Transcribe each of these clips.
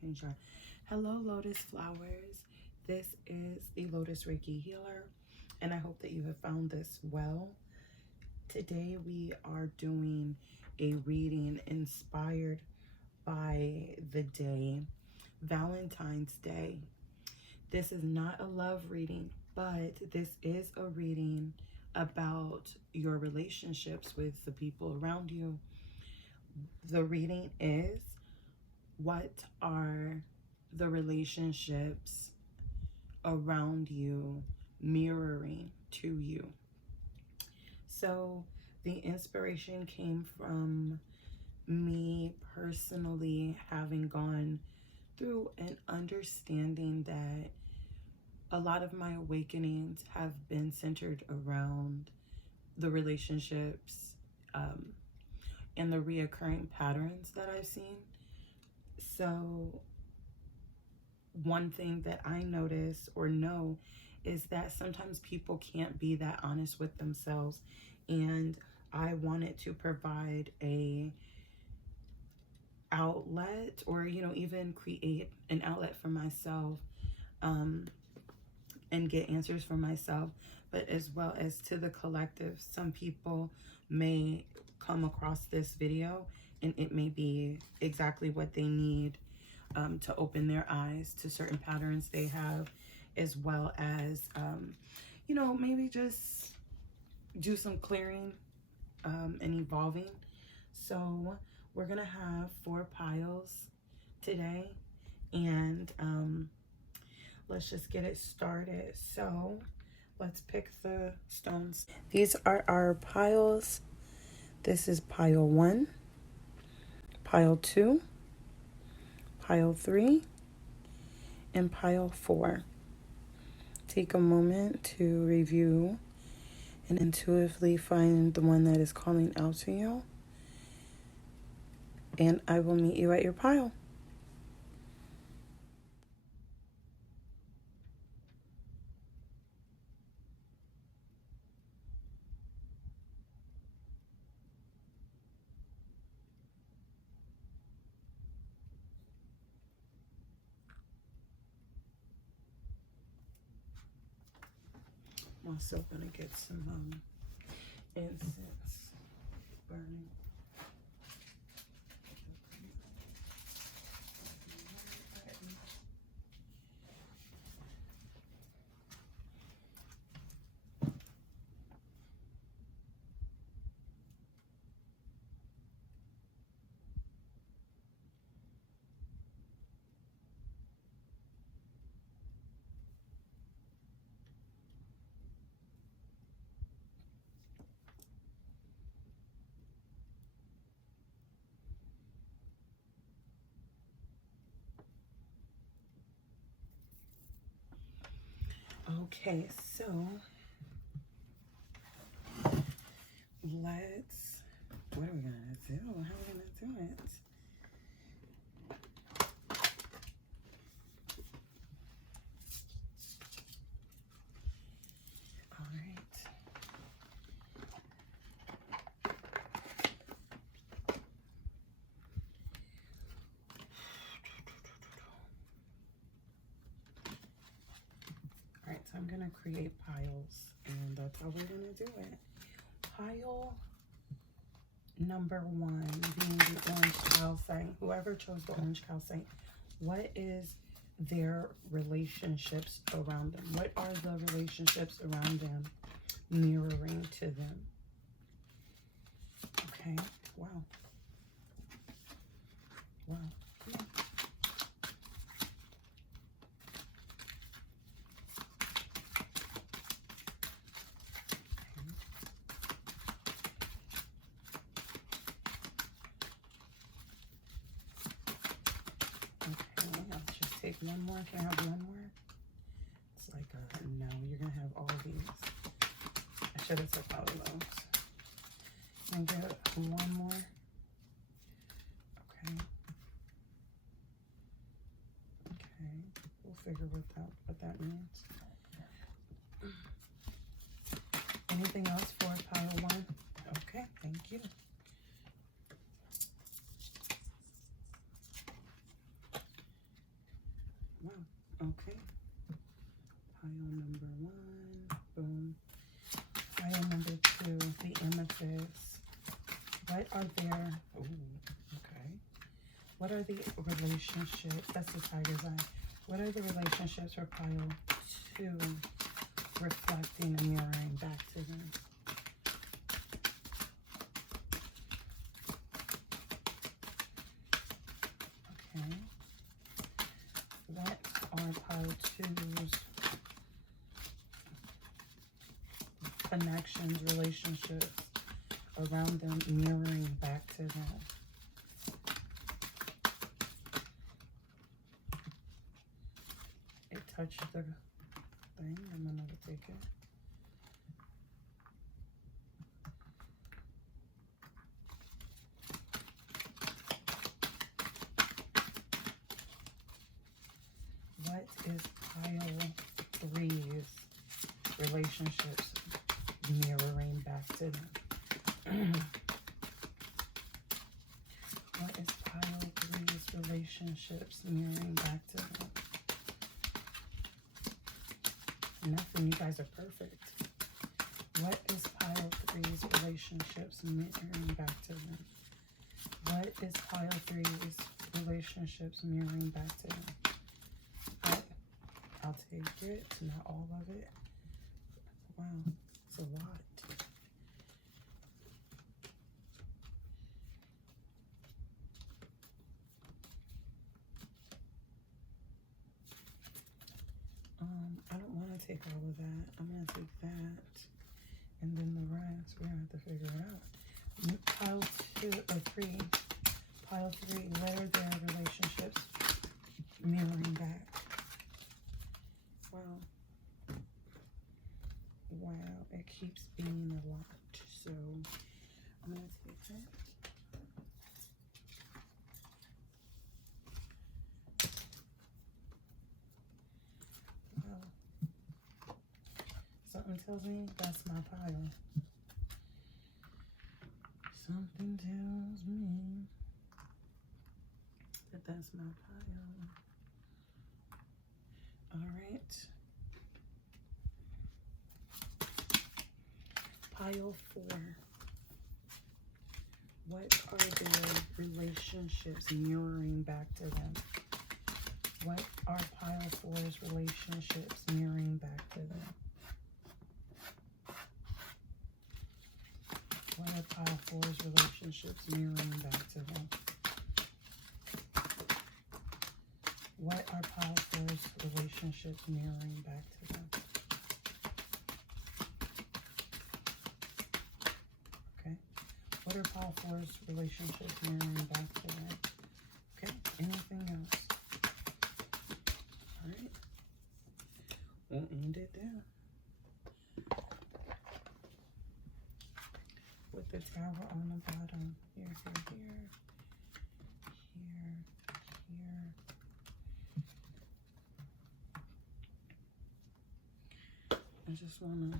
change that. Hello, Lotus Flowers. This is the Lotus Reiki Healer, and I hope that you have found this well. Today we are doing a reading inspired by the day, Valentine's Day. This is not a love reading, but this is a reading about your relationships with the people around you. The reading is, what are the relationships around you mirroring to you? So the inspiration came from me personally having gone through an understanding that a lot of my awakenings have been centered around the relationships and the reoccurring patterns that I've seen. So one thing that I notice or know is that sometimes people can't be that honest with themselves, and I wanted to provide a outlet, or even create an outlet for myself, and get answers for myself, but as well as to the collective. Some people may come across this video and it may be exactly what they need to open their eyes to certain patterns they have, as well as maybe just do some clearing and evolving. So we're gonna have 4 piles today, and let's just get it started. So let's pick the stones. These are our piles. This is pile 1, pile 2, pile 3, and pile 4. Take a moment to review and intuitively find the one that is calling out to you, and I will meet you at your pile. I'm also gonna get some incense burning. Okay, so what are we gonna do? How are we gonna do it? All right. All right, so I'm gonna create piles, and that's how we're gonna do it. Pile number 1 being the orange calcite. Whoever chose the orange calcite, what is their relationships around them? What are the relationships around them mirroring to them? Okay, wow. Wow. Yeah. Take one more. Can I have one more? It's like no, you're gonna have all these. I should have took all of those. Can I get one more? Okay. Okay. We'll figure what that means. Anything else for pile 1? Okay, thank you. Okay. Pile number 1. Boom. Pile number 2, the amethyst. What are their... Ooh, okay. What are the relationships? That's the tiger's eye. What are the relationships for pile 2 reflecting and mirroring back to them? Okay. What are pile 2's connections, relationships around them mirroring back to them? It touched the thing. I'm going to take it. What is pile 3's relationships mirroring back to them? What is pile 3's relationships mirroring back to them? Nothing. You guys are perfect. What is pile 3's relationships mirroring back to them? What is pile 3's relationships mirroring back to them? I'll take it. Not all of it. Wow, it's a lot. I don't want to take all of that. I'm going to take that. And then the rest, we're going to have to figure it out. Pile 2 or 3. Pile 3, what are their relationships mirroring back? Wow. Wow, it keeps being a lot. So, I'm going to take it. Something tells me that's my pile. Something tells me that that's my pile. All right. Pile 4. What are their relationships mirroring back to them? What are pile 4's relationships mirroring back to them? What are pile 4's relationships mirroring back to them? What are pile 4's relationships mirroring back to them? Okay. What are pile 4's relationships mirroring back to them? Okay. Anything else? All right. We'll end it there. With the tower on the bottom. Here, here, here. Here, here. I just want to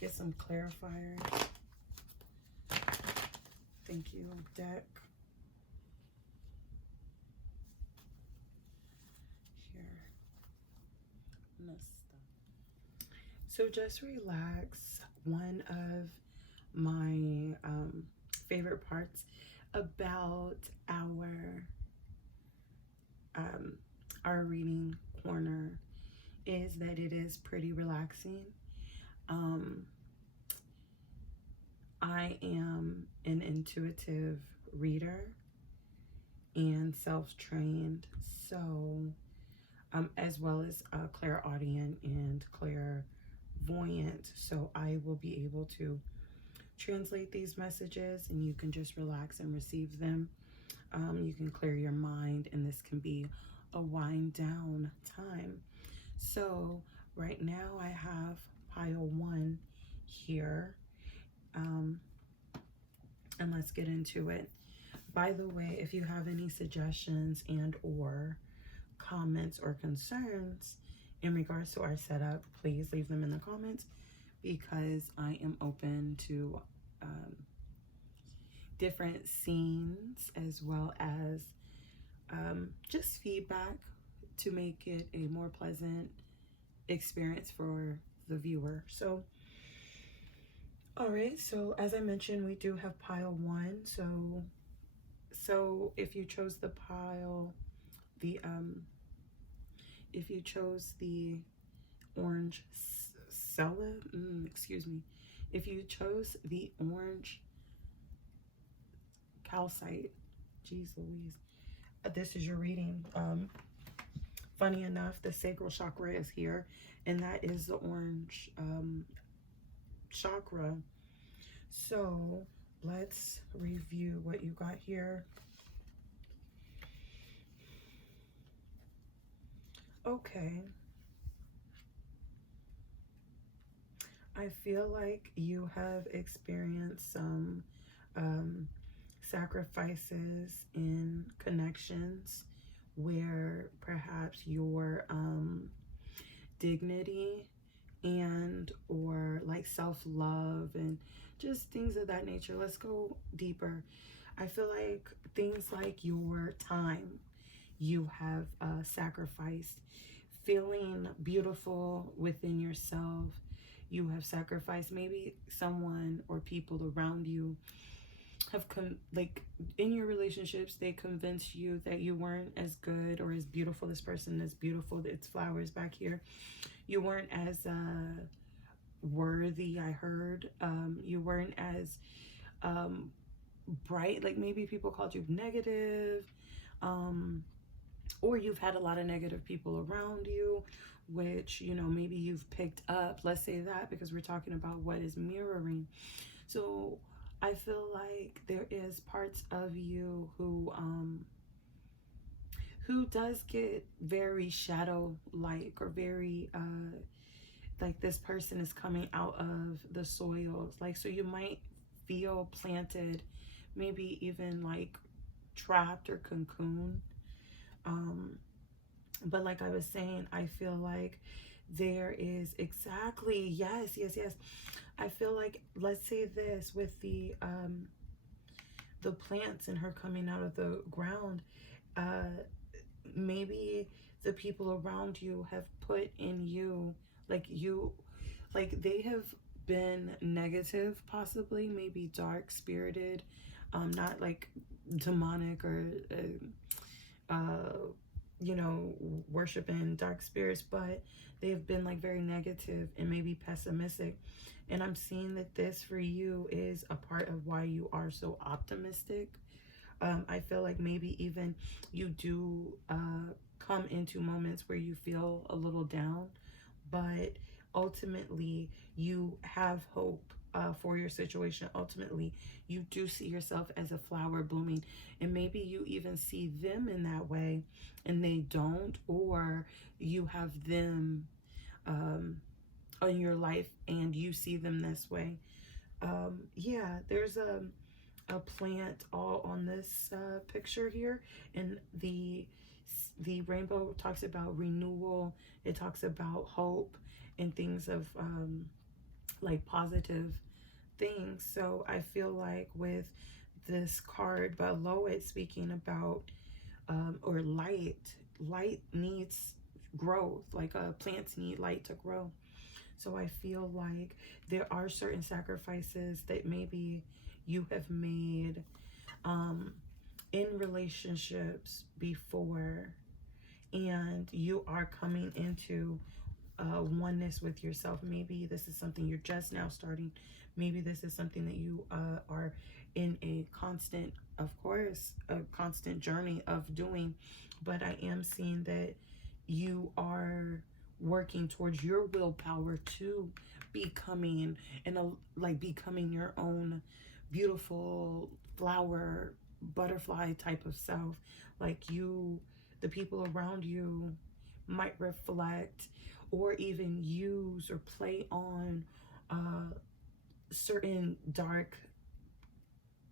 get some clarifiers. Thank you, deck. Here. So just relax. One of my favorite parts about our reading corner is that it is pretty relaxing. I am an intuitive reader and self-trained, so as well as clairaudient and clairvoyant, so I will be able to translate these messages and you can just relax and receive them. You can clear your mind, and this can be a wind down time. So right now I have pile 1 here, and let's get into it. By the way, if you have any suggestions and or comments or concerns in regards to our setup, please leave them in the comments, because I am open to different scenes, as well as just feedback to make it a more pleasant experience for the viewer. So, all right. So as I mentioned, we do have pile one. So if you chose the pile, the if you chose the orange cella, excuse me, if you chose the orange calcite, geez Louise, this is your reading. Funny enough, the sacral chakra is here, and that is the orange chakra. So let's review what you got here. Okay. I feel like you have experienced some sacrifices in connections where perhaps your dignity and or like self-love and just things of that nature. Let's go deeper. I feel like things like your time you have sacrificed, feeling beautiful within yourself. You have sacrificed, maybe someone or people around you have like in your relationships, they convinced you that you weren't as good or as beautiful. This person is beautiful. It's flowers back here. You weren't as worthy. I heard you weren't as bright. Like maybe people called you negative, or you've had a lot of negative people around you, which, you know, maybe you've picked up. Let's say that, because we're talking about what is mirroring. So I feel like there is parts of you who does get very shadow like, or very like this person is coming out of the soils. Like, so you might feel planted, maybe even like trapped or cocooned. But like I was saying, I feel like there is exactly, yes. I feel like, let's say this with the plants and her coming out of the ground, maybe the people around you have put in you, like they have been negative, possibly, maybe dark spirited, not like demonic or you know, worshiping dark spirits, but they've been like very negative and maybe pessimistic. And I'm seeing that this for you is a part of why you are so optimistic. I feel like maybe even you do come into moments where you feel a little down, but ultimately you have hope for your situation. Ultimately, you do see yourself as a flower blooming, and maybe you even see them in that way and they don't, or you have them in your life and you see them this way. Yeah, there's a plant all on this picture here, and the rainbow talks about renewal. It talks about hope and things of like positive things. So I feel like with this card below it, speaking about or light needs growth, like plants need light to grow. So I feel like there are certain sacrifices that maybe you have made in relationships before, and you are coming into oneness with yourself. Maybe this is something you're just now starting. Maybe this is something that you are in a constant, of course, a constant journey of doing. But I am seeing that you are working towards your willpower to becoming becoming your own beautiful flower, butterfly type of self. Like you, the people around you might reflect or even use or play on certain dark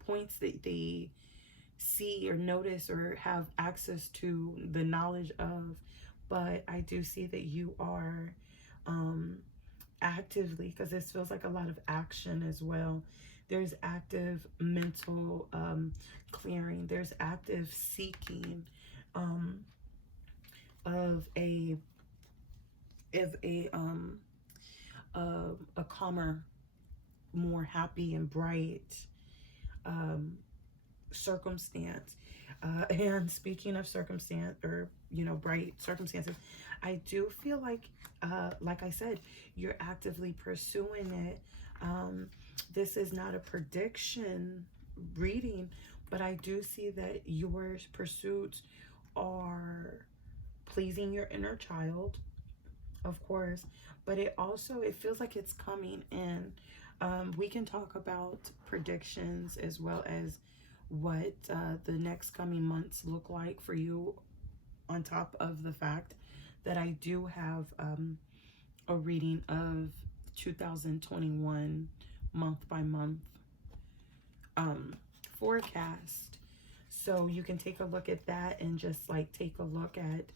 points that they see or notice or have access to the knowledge of. But I do see that you are actively, because this feels like a lot of action as well. There's active mental clearing. There's active seeking of a calmer, more happy and bright circumstance. And speaking of circumstance, or bright circumstances, I do feel like I said, you're actively pursuing it. This is not a prediction reading, but I do see that your pursuits are pleasing your inner child, of course, but it feels like it's coming in. We can talk about predictions as well as what the next coming months look like for you, on top of the fact that I do have a reading of 2021 month by month forecast. So you can take a look at that and just like take a look at,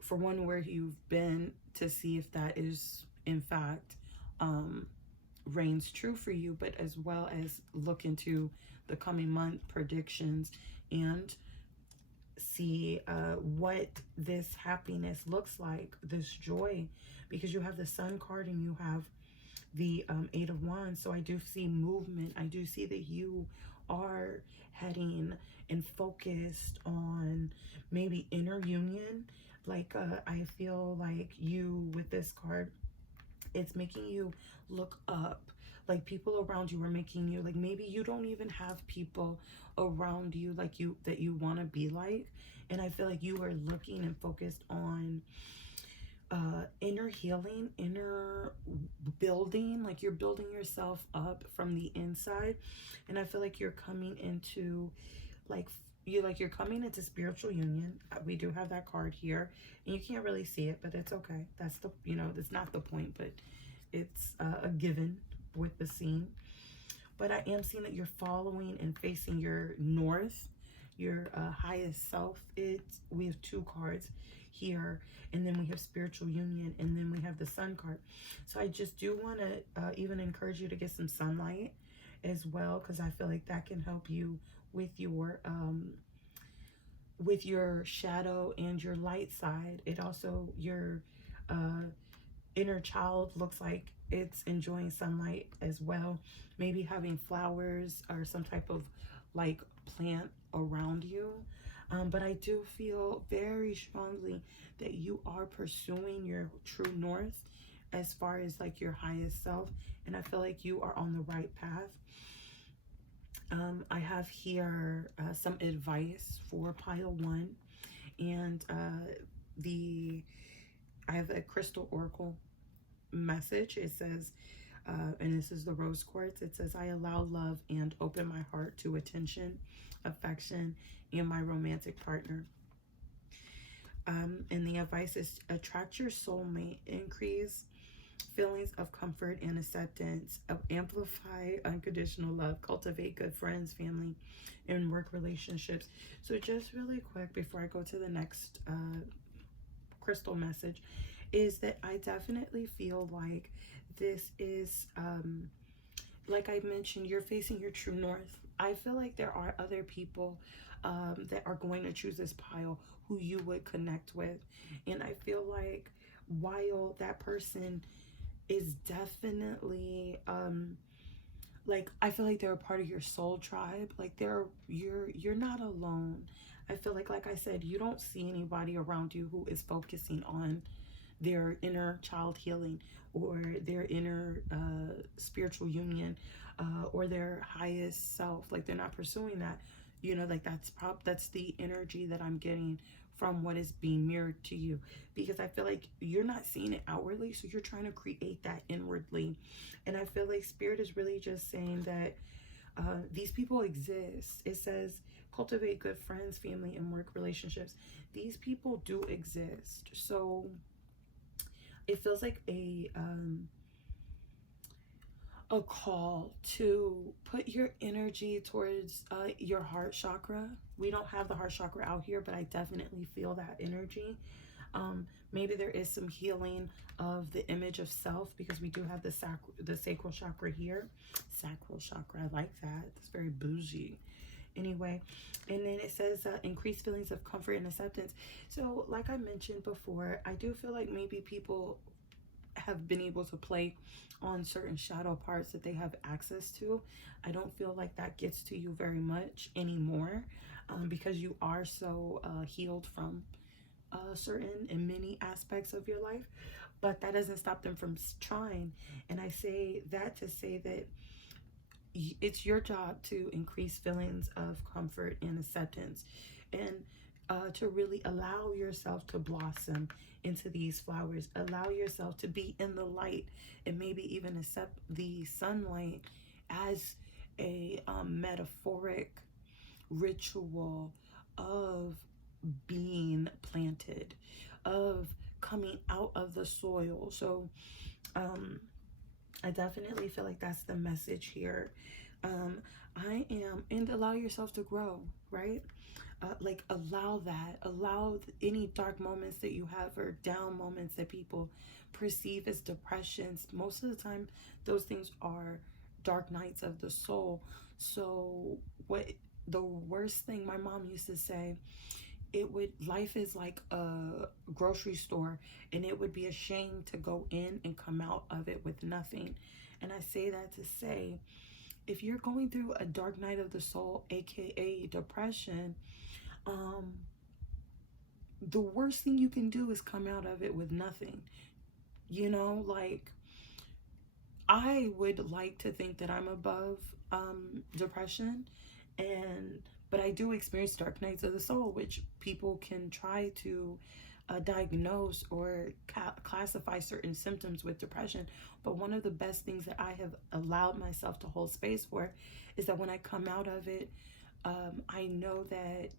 for one, where you've been, to see if that is in fact reigns true for you, but as well as look into the coming month predictions and see what this happiness looks like, this joy, because you have the Sun card and you have the Eight of Wands. So I do see movement. I do see that you are heading and focused on maybe inner union. Like I feel like you, with this card, it's making you look up. Like people around you are making you, like, maybe you don't even have people around you like you that you want to be like. And I feel like you are looking and focused on inner healing, inner building. Like you're building yourself up from the inside. And I feel like you're coming into you're coming into spiritual union. We do have that card here, and you can't really see it, but it's okay. That's the, that's not the point, but it's a given with the scene. But I am seeing that you're following and facing your north, your highest self. We have two cards here, and then we have spiritual union, and then we have the Sun card. So I just do want to even encourage you to get some sunlight as well, because I feel like that can help you with your shadow and your light side. It also, your inner child looks like it's enjoying sunlight as well. Maybe having flowers or some type of like plant around you. But I do feel very strongly that you are pursuing your true north as far as like your highest self. And I feel like you are on the right path. I have here some advice for pile one, and I have a crystal oracle message. It says, and this is the rose quartz. It says, I allow love and open my heart to attention, affection, and my romantic partner. And the advice is, attract your soulmate, increase feelings of comfort and acceptance, amplify unconditional love, cultivate good friends, family, and work relationships. So just really quick before I go to the next crystal message, is that I definitely feel like this is, like I mentioned, you're facing your true north. I feel like there are other people that are going to choose this pile who you would connect with. And I feel like while that person is definitely like, I feel like they're a part of your soul tribe, like you're not alone. I feel like I said, you don't see anybody around you who is focusing on their inner child healing or their inner spiritual union or their highest self. Like they're not pursuing that, like that's the energy that I'm getting from what is being mirrored to you, because I feel like you're not seeing it outwardly, so you're trying to create that inwardly. And I feel like Spirit is really just saying that these people exist. It says cultivate good friends, family, and work relationships. These people do exist. So it feels like a call to put your energy towards your heart chakra. We don't have the heart chakra out here, but I definitely feel that energy. Maybe there is some healing of the image of self, because we do have the sacral chakra here. Sacral chakra, I like that. It's very bougie. anyway. And then it says increased feelings of comfort and acceptance. So like I mentioned before, I do feel like maybe people have been able to play on certain shadow parts that they have access to. I don't feel like that gets to you very much anymore, because you are so healed from certain and many aspects of your life. But that doesn't stop them from trying. And I say that to say that it's your job to increase feelings of comfort and acceptance, and to really allow yourself to blossom into these flowers. Allow yourself to be in the light, and maybe even accept the sunlight as a metaphoric ritual of being planted, of coming out of the soil. So I definitely feel like that's the message here. And allow yourself to grow, right? Like allow any dark moments that you have, or down moments that people perceive as depressions. Most of the time, those things are dark nights of the soul. So what the worst thing my mom used to say, life is like a grocery store, and it would be a shame to go in and come out of it with nothing. And I say that to say, if you're going through a dark night of the soul, aka depression, the worst thing you can do is come out of it with nothing. Like, I would like to think that I'm above depression, but I do experience dark nights of the soul, which people can try to diagnose or classify certain symptoms with depression. But one of the best things that I have allowed myself to hold space for is that when I come out of it, I know that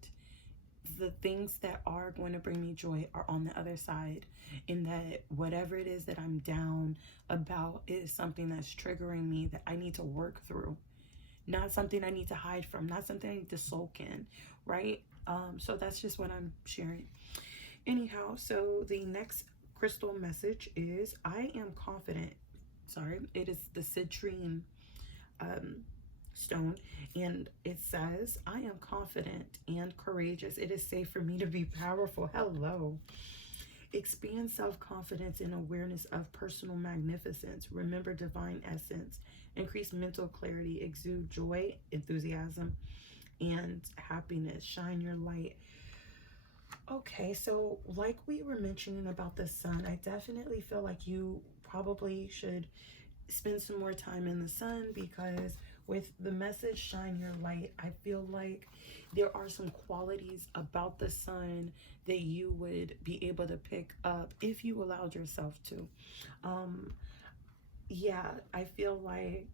the things that are going to bring me joy are on the other side, in that whatever it is that I'm down about is something that's triggering me that I need to work through, not something I need to hide from, not something I need to sulk in, right? So that's just what I'm sharing. Anyhow, so the next crystal message is I am confident. Sorry, it is the citrine stone, and it says I am confident and courageous. It is safe for me to be powerful. Hello. Expand self-confidence and awareness of personal magnificence. Remember divine essence. Increase mental clarity. Exude joy, enthusiasm, and happiness. Shine your light. Okay, so like we were mentioning about the sun, I definitely feel like you probably should spend some more time in the sun, because with the message shine your light, I feel like there are some qualities about the sun that you would be able to pick up if you allowed yourself to. Yeah, I feel like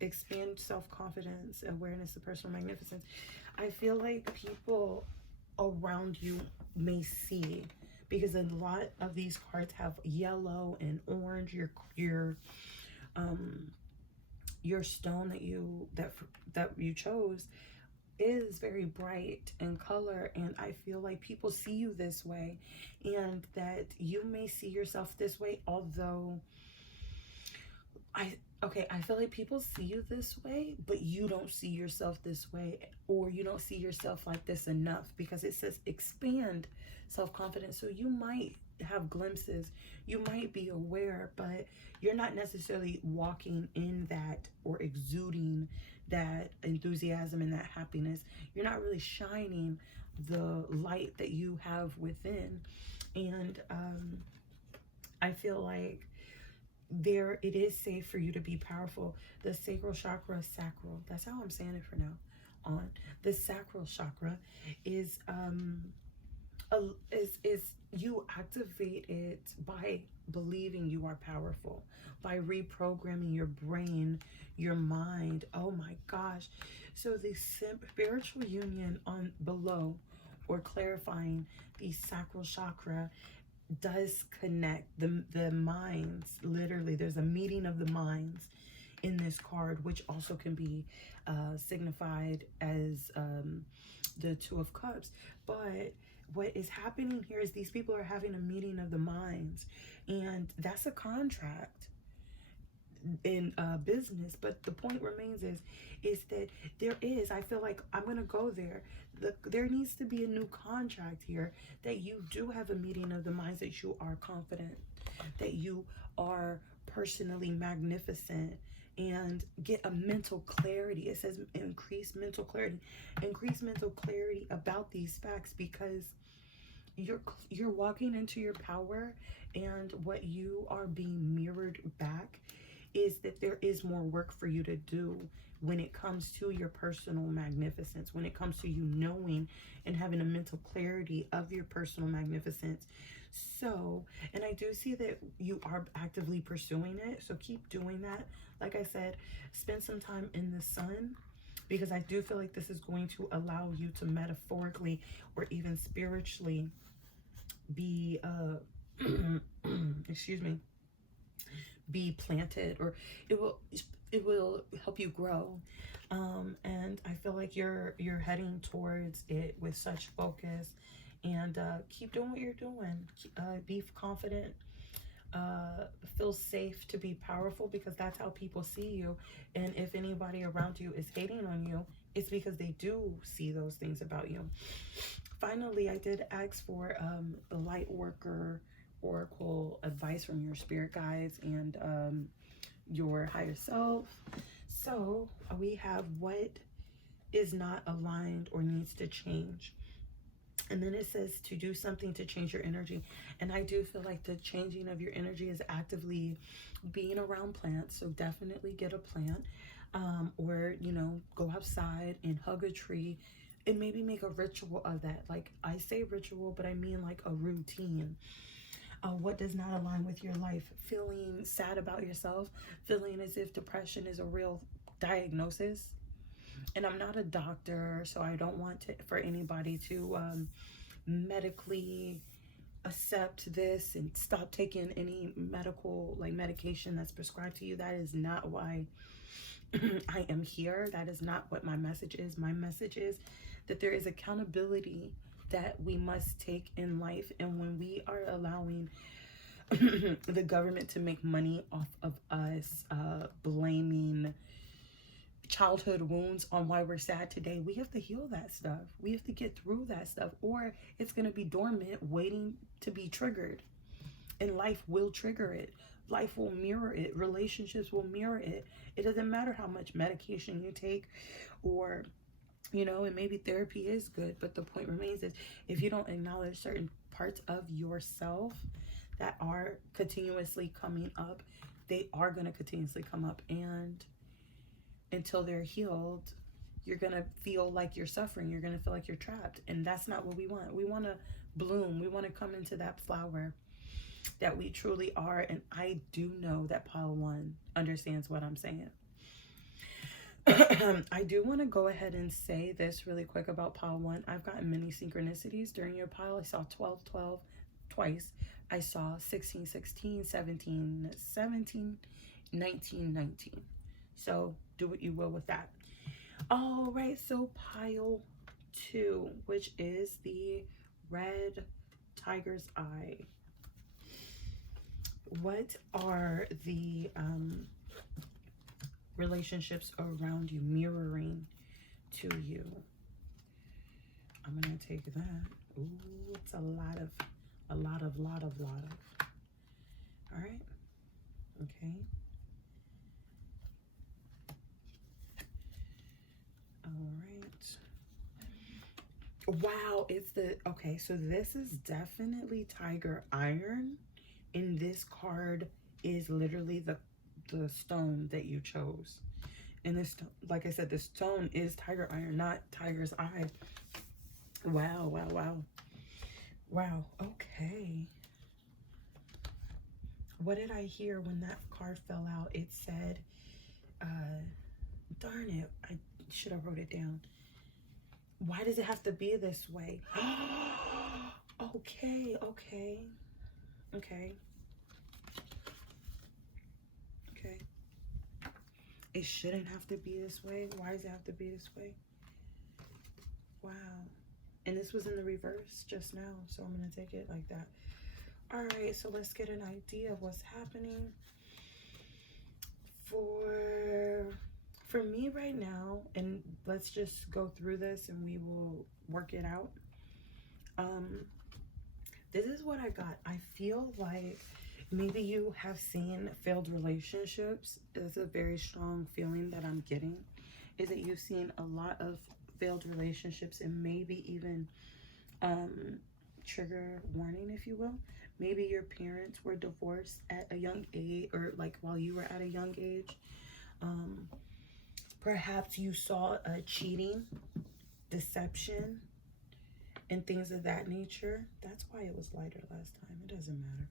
expand self-confidence, awareness of personal magnificence. I feel like people around you may see, because a lot of these cards have yellow and orange. Your stone that you chose is very bright in color, and I feel like people see you this way, and that you may see yourself this way. Although I feel like people see you this way, but you don't see yourself this way, or you don't see yourself like this enough, because it says expand self-confidence. So you might have glimpses, you might be aware, but you're not necessarily walking in that or exuding that enthusiasm and that happiness. You're not really shining the light that you have within. And I feel like it is safe for you to be powerful. The sacral chakra, that's how I'm saying it for now on. The sacral chakra is you activate it by believing you are powerful, by reprogramming your brain, your mind. Oh my gosh. So the spiritual union on below, or clarifying the sacral chakra, does connect the minds. Literally, there's a meeting of the minds in this card, which also can be signified as the Two of Cups. But what is happening here is these people are having a meeting of the minds, and that's a contract. business. But the point remains is that I feel like I'm gonna go there. There needs to be a new contract here, that you do have a meeting of the minds, that you are confident, that you are personally magnificent, and get a mental clarity. It says increase mental clarity. Increase mental clarity about these facts, because you're walking into your power, and what you are being mirrored back is that there is more work for you to do when it comes to your personal magnificence, when it comes to you knowing and having a mental clarity of your personal magnificence. So, and I do see that you are actively pursuing it, so keep doing that. Like I said, spend some time in the sun, because I do feel like this is going to allow you to metaphorically or even spiritually be excuse me, be planted, or it will help you grow. And I feel like you're heading towards it with such focus, and keep doing what you're doing. Be confident, feel safe to be powerful, because that's how people see you. And if anybody around you is hating on you, it's because they do see those things about you. Finally, I did ask for the light worker oracle advice from your spirit guides and your higher self. So we have what is not aligned or needs to change. And then it says to do something to change your energy. And I do feel like the changing of your energy is actively being around plants. So definitely get a plant, or, you know, go outside and hug a tree, and maybe make a ritual of that. Like, I say ritual, but I mean like a routine. What does not align with your life? Feeling sad about yourself, feeling as if depression is a real diagnosis. And I'm not a doctor, so I don't want for anybody to medically accept this and stop taking any medication that's prescribed to you. That is not why I am here. That is not what my message is. My message is that there is accountability that we must take in life. And when we are allowing the government to make money off of us, blaming childhood wounds on why we're sad today, we have to heal that stuff. We have to get through that stuff, or it's going to be dormant, waiting to be triggered. And life will trigger it. Life will mirror it. Relationships will mirror it. It doesn't matter how much medication you take, or, you know, and maybe therapy is good, but the point remains is, if you don't acknowledge certain parts of yourself that are continuously coming up, they are going to continuously come up, and until they're healed, you're going to feel like you're suffering. You're going to feel like you're trapped, and that's not what we want. We want to bloom. We want to come into that flower that we truly are. And I do know that pile 1 understands what I'm saying. I do want to go ahead and say this really quick about pile 1. I've gotten many synchronicities during your pile. I saw 12-12 twice. I saw 16-16, 17-17, 19-19. So do what you will with that. All right, so pile 2, which is the red tiger's eye. What are the relationships around you mirroring to you? I'm gonna take that. Ooh, it's a lot of. All right. Okay. All right. Wow, it's the, okay, so this is definitely Tiger Iron, and this card is literally the stone that you chose. And this, like I said, the stone is Tiger Iron, not Tiger's Eye. Wow, wow, wow. Wow, okay. What did I hear when that card fell out? It said, darn it, I should have wrote it down. Why does it have to be this way? Okay, okay, okay, okay. It shouldn't have to be this way. Why does it have to be this way? Wow. And this was in the reverse just now, so I'm going to take it like that. All right, so let's get an idea of what's happening. For me right now, and let's just go through this and we will work it out. This is what I got. I feel like maybe you have seen failed relationships. It's a very strong feeling that I'm getting, is that you've seen a lot of failed relationships, and maybe even trigger warning, if you will. Maybe your parents were divorced at a young age, or like while you were at a young age. Perhaps you saw cheating, deception, and things of that nature. That's why it was lighter last time. It doesn't matter.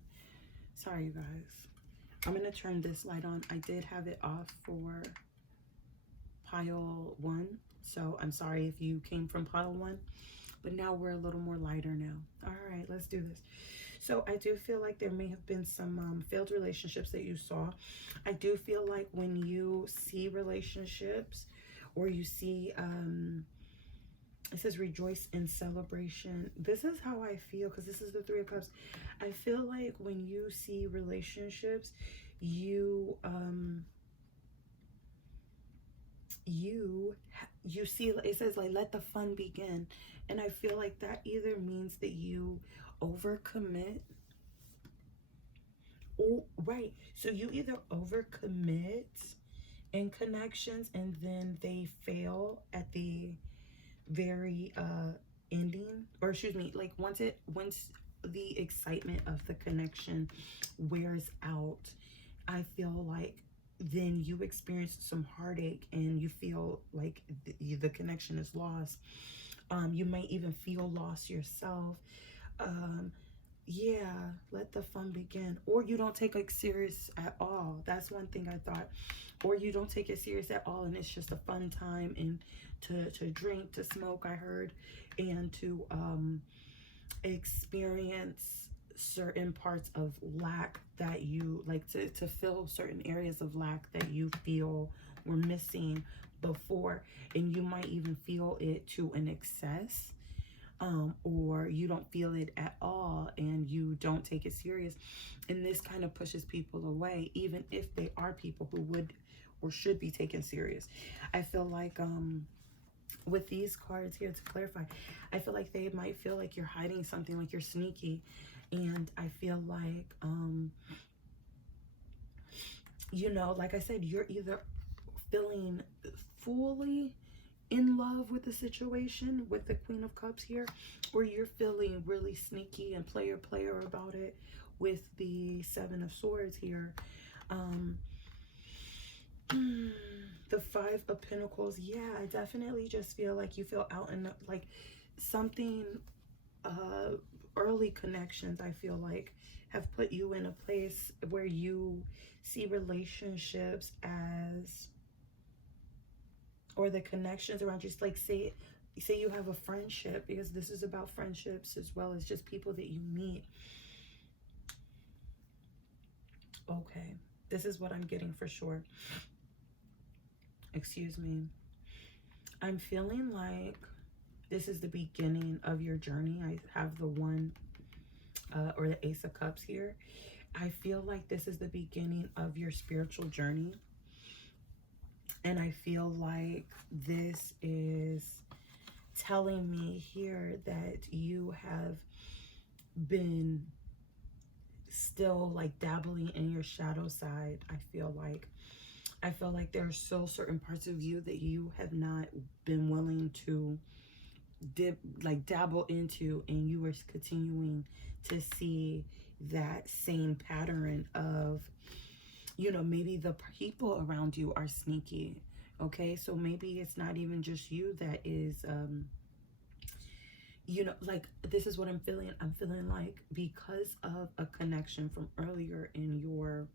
Sorry, you guys. I'm going to turn this light on. I did have it off for pile 1. So I'm sorry if you came from pile 1. But now we're a little more lighter now. All right, let's do this. So I do feel like there may have been some failed relationships that you saw. I do feel like when you see relationships, or you see, it says rejoice in celebration. This is how I feel, because this is the 3 of Cups. I feel like when you see relationships, you see, it says like, let the fun begin. And I feel like that either means that you overcommit. Oh, right. So you either overcommit in connections and then they fail at the very ending, or excuse me, like once the excitement of the connection wears out, I feel like then you experience some heartache and you feel like the connection is lost. You might even feel lost yourself. Yeah, let the fun begin. Or you don't take it serious at all. That's one thing I thought. Or you don't take it serious at all, and it's just a fun time, and to drink, to smoke, I heard, and to experience certain parts of lack that you like, to fill certain areas of lack that you feel were missing before. And you might even feel it to an excess, or you don't feel it at all and you don't take it serious. And this kind of pushes people away, even if they are people who would or should be taken serious. I feel like with these cards here, to clarify, I feel like they might feel like you're hiding something, like you're sneaky. And I feel like you know, like I said, you're either feeling fully in love with the situation with the Queen of Cups here, or you're feeling really sneaky and player about it with the 7 of Swords here. The 5 of Pentacles. Yeah, I definitely just feel like you feel out in like something, early connections, I feel like have put you in a place where you see relationships as, or the connections around you, like say you have a friendship, because this is about friendships as well as just people that you meet. Okay, this is what I'm getting for sure. Excuse me. I'm feeling like this is the beginning of your journey. I have the 1 or the Ace of Cups here. I feel like this is the beginning of your spiritual journey. And I feel like this is telling me here that you have been still like dabbling in your shadow side. I feel like there are still certain parts of you that you have not been willing to dabble into, and you are continuing to see that same pattern of, you know, maybe the people around you are sneaky. Okay, so maybe it's not even just you that is you know, like this is what I'm feeling. I'm feeling like because of a connection from earlier in your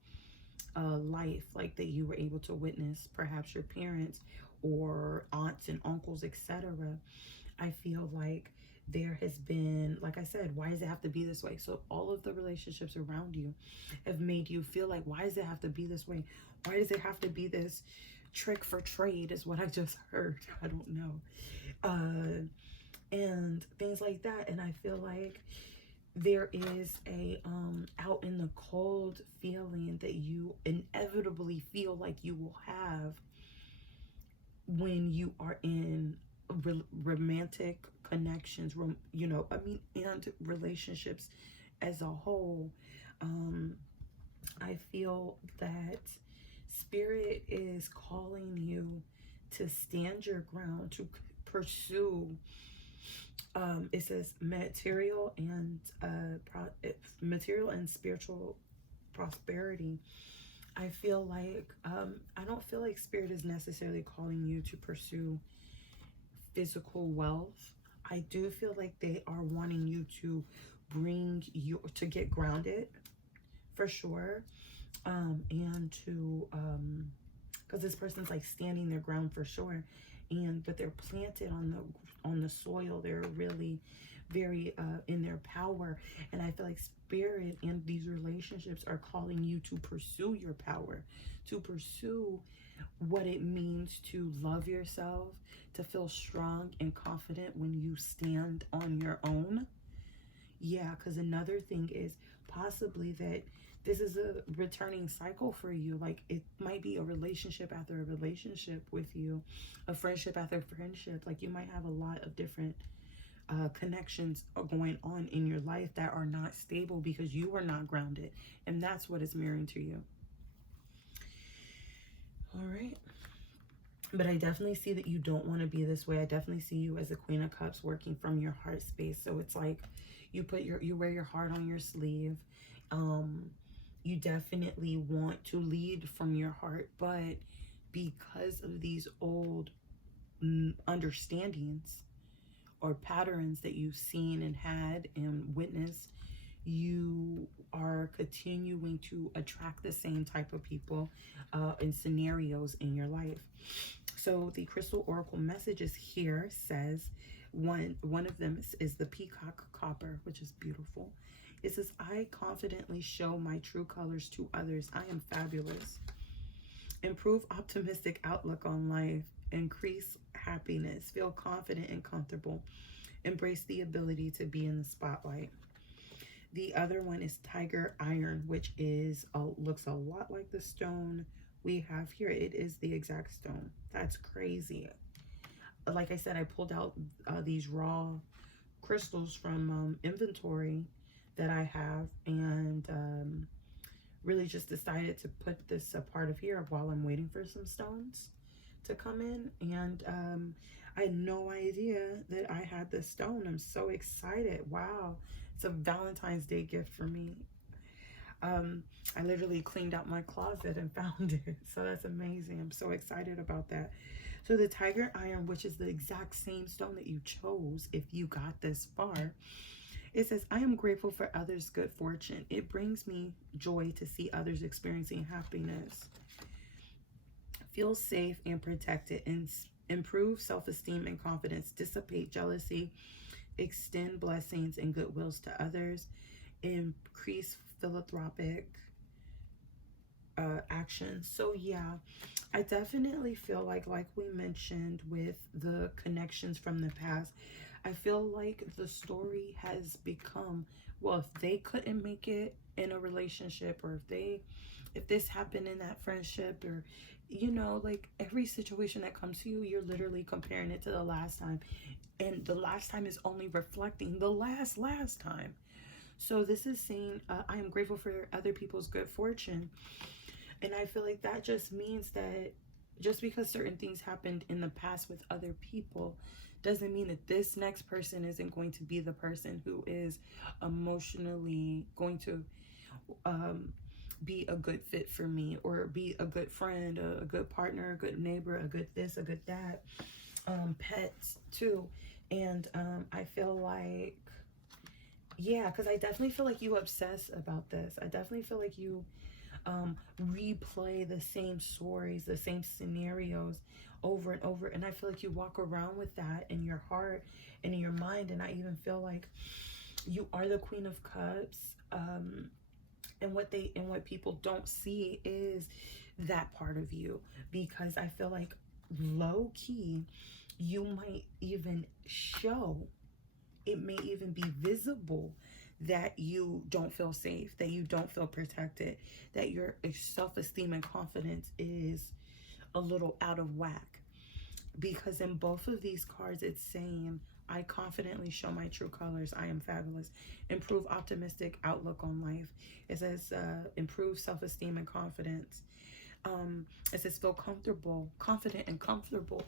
life, like that you were able to witness, perhaps your parents or aunts and uncles, etc. I feel like there has been, like I said, why does it have to be this way? So all of the relationships around you have made you feel like, why does it have to be this way? Why does it have to be this trick for trade, is what I just heard. I don't know. And things like that. And I feel like there is a out in the cold feeling that you inevitably feel like you will have when you are in romantic connections, and relationships as a whole. I feel that Spirit is calling you to stand your ground, to pursue. It says material and spiritual prosperity. I feel like I don't feel like Spirit is necessarily calling you to pursue physical wealth. I do feel like they are wanting you to bring you to get grounded, for sure, and to because this person's like standing their ground for sure, but they're planted on the soil. They're really very in their power, and I feel like Spirit and these relationships are calling you to pursue your power, to pursue what it means to love yourself, to feel strong and confident when you stand on your own. Yeah, because another thing is possibly that this is a returning cycle for you. Like, it might be a relationship after a relationship with you, a friendship after friendship. Like, you might have a lot of different connections going on in your life that are not stable because you are not grounded. And that's what is mirroring to you. All right. But I definitely see that you don't want to be this way. I definitely see you as a Queen of Cups working from your heart space. So it's like you wear your heart on your sleeve. You definitely want to lead from your heart, but because of these old understandings or patterns that you've seen and had and witnessed, you are continuing to attract the same type of people and scenarios in your life. So the Crystal Oracle messages here says, one of them is the Peacock Copper, which is beautiful. It says, I confidently show my true colors to others. I am fabulous. Improve optimistic outlook on life. Increase happiness. Feel confident and comfortable. Embrace the ability to be in the spotlight. The other one is Tiger Iron, which is looks a lot like the stone we have here. It is the exact stone. That's crazy. Like I said, I pulled out these raw crystals from inventory that I have, and really just decided to put this a part of here while I'm waiting for some stones to come in. And I had no idea that I had this stone. I'm so excited. Wow. It's a Valentine's Day gift for me. I literally cleaned out my closet and found it. So that's amazing. I'm so excited about that. So the Tiger Iron, which is the exact same stone that you chose if you got this far, it says, I am grateful for others' good fortune. It brings me joy to see others experiencing happiness. Feel safe and protected, and improve self-esteem and confidence. Dissipate jealousy. Extend blessings and goodwills to others. Increase philanthropic action. So yeah, I definitely feel like we mentioned with the connections from the past, I feel like the story has become, well, if they couldn't make it in a relationship, or if this happened in that friendship, or like every situation that comes to you, you're literally comparing it to the last time, and the last time is only reflecting the last time. So this is saying, I am grateful for other people's good fortune. And I feel like that just means that just because certain things happened in the past with other people doesn't mean that this next person isn't going to be the person who is emotionally going to be a good fit for me, or be a good friend, a good partner, a good neighbor, a good this, a good that, pets too. And I feel like, yeah, because I definitely feel like you obsess about this. I definitely feel like you replay the same stories, the same scenarios over and over. And I feel like you walk around with that in your heart and in your mind. And I even feel like you are the Queen of Cups. And what people don't see is that part of you, because I feel like low key, you might even show, it may even be visible that you don't feel safe, that you don't feel protected, that your self-esteem and confidence is a little out of whack. Because in both of these cards, it's saying, I confidently show my true colors. I am fabulous. Improve optimistic outlook on life. It says improve self-esteem and confidence. It says feel comfortable, confident and comfortable.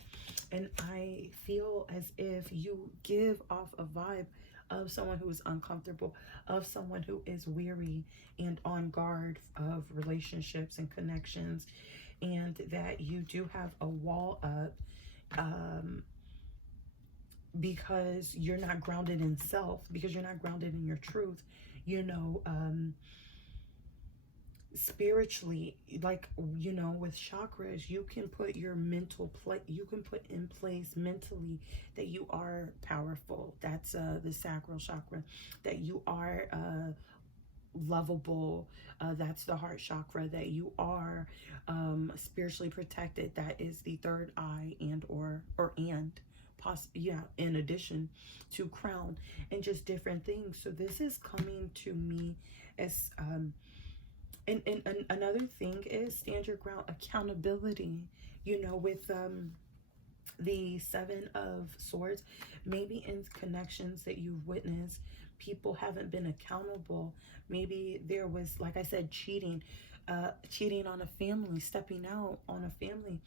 And I feel as if you give off a vibe of someone who is uncomfortable, of someone who is weary and on guard of relationships and connections, and that you do have a wall up because you're not grounded in self, because you're not grounded in your truth, you know, spiritually, like, you know, with chakras, you can put your mental you can put in place mentally that you are powerful. That's the sacral chakra. That you are lovable. That's the heart chakra. That you are spiritually protected. That is the third eye, and in addition to crown, and just different things. So this is coming to me as and another thing is stand your ground, accountability, you know, with the Seven of Swords. Maybe in connections that you've witnessed, people haven't been accountable. Maybe there was, like I said, cheating on a family, stepping out on a family.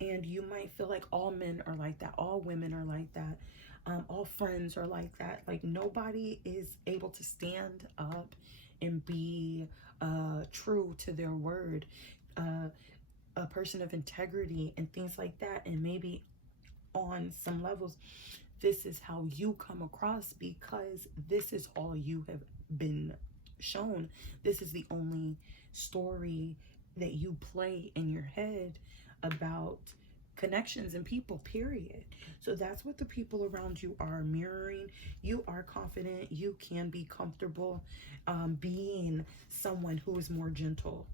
And you might feel like all men are like that, all women are like that, all friends are like that. Like nobody is able to stand up and be true to their word, a person of integrity and things like that. And maybe on some levels, this is how you come across because this is all you have been shown. This is the only story that you play in your head about connections and people, period. So that's what the people around you are mirroring. You are confident. You can be comfortable being someone who is more gentle,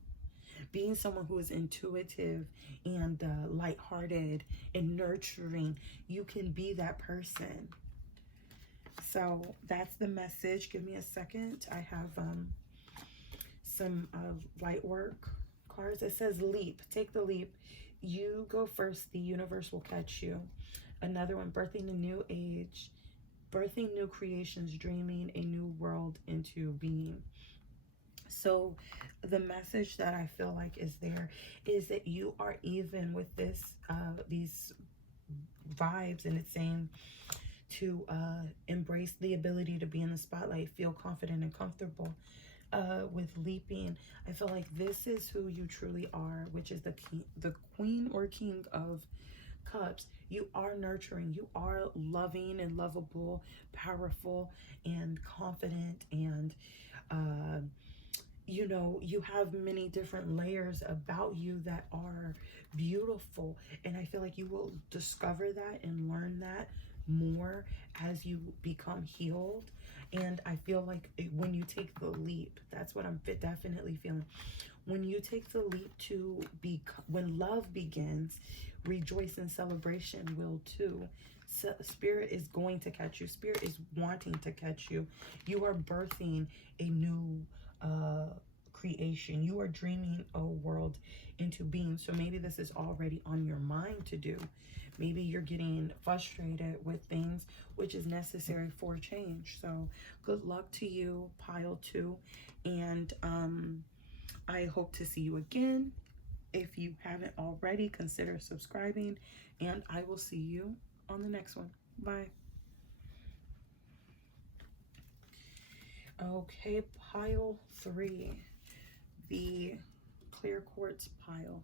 being someone who is intuitive and lighthearted and nurturing. You can be that person. So that's the message. Give me a second. I have some light work cards. It says leap. Take the leap. You go first. The universe will catch you. Another one, birthing a new age, birthing new creations, dreaming a new world into being. So the message that I feel like is there is that you are even with this, these vibes, and it's saying to embrace the ability to be in the spotlight, feel confident and comfortable. With leaping, I feel like this is who you truly are, which is the queen or king of cups. You are nurturing, you are loving and lovable, powerful and confident, and you know, you have many different layers about you that are beautiful. And I feel like you will discover that and learn that more as you become healed. And I feel like when you take the leap, that's what I'm definitely feeling. When you take the leap to be, when love begins, rejoice and celebration will too. So spirit is going to catch you. Spirit is wanting to catch you. You are birthing a new creation. You are dreaming a world into being. So maybe this is already on your mind to do. Maybe you're getting frustrated with things, which is necessary for change. So good luck to you, pile 2. And I hope to see you again. If you haven't already, consider subscribing, and I will see you on the next one. Bye. Okay, pile 3, the clear quartz pile.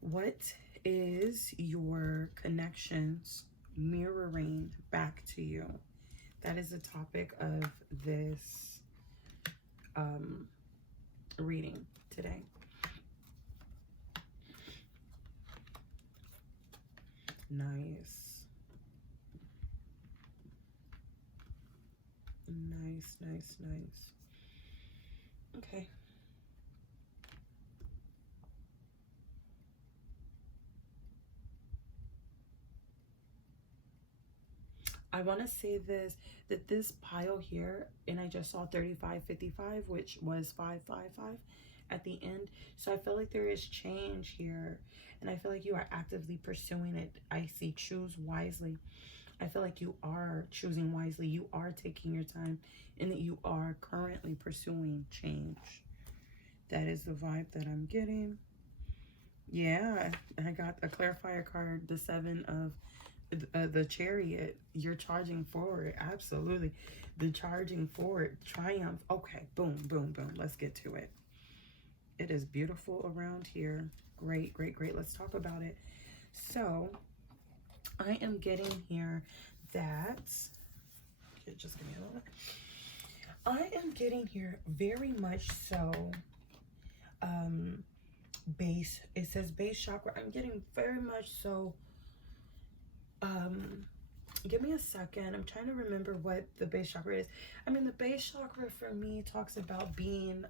What is your connections mirroring back to you? That is the topic of this reading today. Nice. Nice, nice, nice. Okay. I want to say this, that this pile here, and I just saw 3555, which was 555 at the end. So I feel like there is change here, and I feel like you are actively pursuing it. I see choose wisely. I feel like you are choosing wisely. You are taking your time, and that you are currently pursuing change. That is the vibe that I'm getting. Yeah, I got a clarifier card, the 7 of the Chariot. You're charging forward. Absolutely. The charging forward. Triumph. Okay, boom, boom, boom. Let's get to it. It is beautiful around here. Great, great, great. Let's talk about it. So, I am getting here that, just give me a little bit. I am getting here very much so, base. It says base chakra. I'm getting very much so, give me a second. I'm trying to remember what the base chakra is. I mean, the base chakra for me talks about being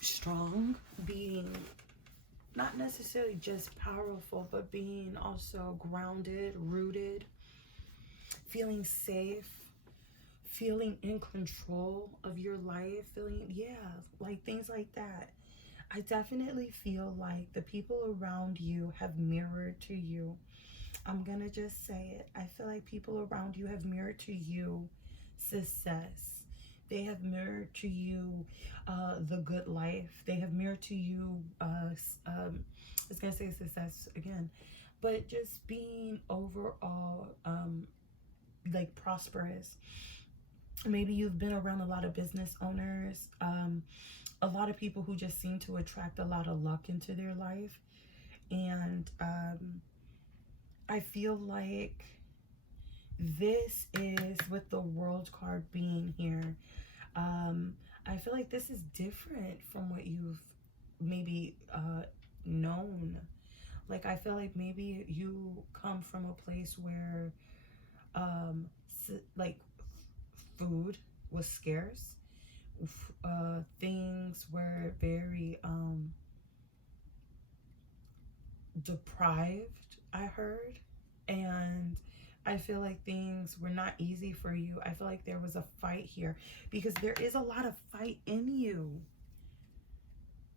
strong, being not necessarily just powerful, but being also grounded, rooted, feeling safe, feeling in control of your life, feeling, yeah, like things like that. I definitely feel like the people around you have mirrored to you. I'm gonna just say it. I feel like people around you have mirrored to you success. They have mirrored to you the good life. They have mirrored to you, I was gonna say success again, but just being overall like prosperous. Maybe you've been around a lot of business owners, a lot of people who just seem to attract a lot of luck into their life. And I feel like this is with the World card being here. I feel like this is different from what you've maybe known. Like, I feel like maybe you come from a place where like food was scarce. Things were very deprived, I heard. And I feel like things were not easy for you. I feel like there was a fight here because there is a lot of fight in you.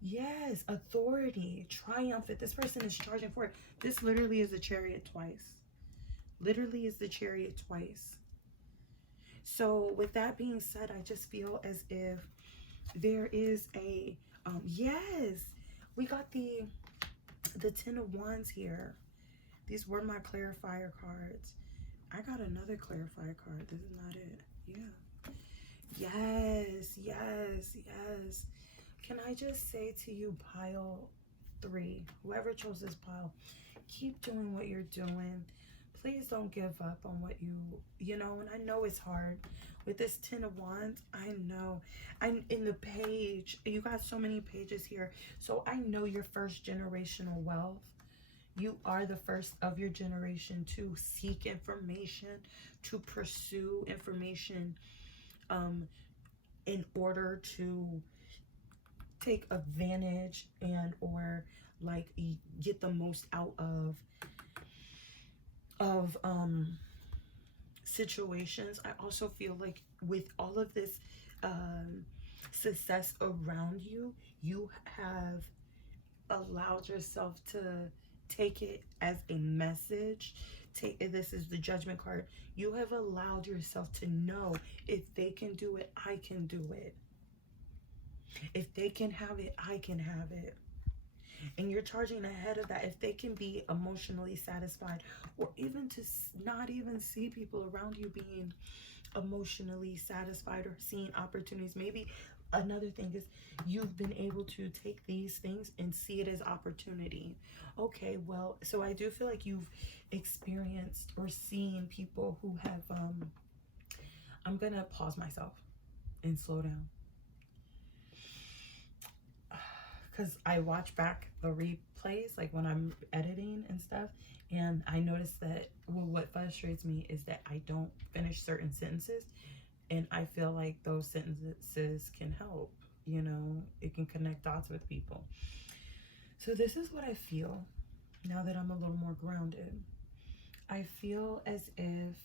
Yes, authority, triumphant. This person is charging for it. This literally is the Chariot twice. Literally is the Chariot twice. So with that being said, I just feel as if there is a, yes, we got the 10 of Wands here. These were my clarifier cards. I got another clarifier card. This is not it. Yeah. Yes, yes, yes. Can I just say to you, pile 3, whoever chose this pile, keep doing what you're doing. Please don't give up on what you know, and I know it's hard. With this 10 of Wands, I know. I'm in the page. You got so many pages here. So I know your first generational wealth. You are the first of your generation to seek information, to pursue information in order to take advantage and or like get the most out of situations. I also feel like with all of this success around you, you have allowed yourself to take it as a message. This is the Judgment card. You have allowed yourself to know, if they can do it, I can do it. If they can have it, I can have it. And you're charging ahead of that. If they can be emotionally satisfied, or even to not even see people around you being emotionally satisfied or seeing opportunities. Maybe another thing is you've been able to take these things and see it as opportunity. Okay, well, so I do feel like you've experienced or seen people who have I'm gonna pause myself and slow down, because I watch back the replays, like when I'm editing and stuff, and I notice that, well, what frustrates me is that I don't finish certain sentences, and I feel like those sentences can help, you know, it can connect dots with people. So this is what I feel now that I'm a little more grounded. I feel as if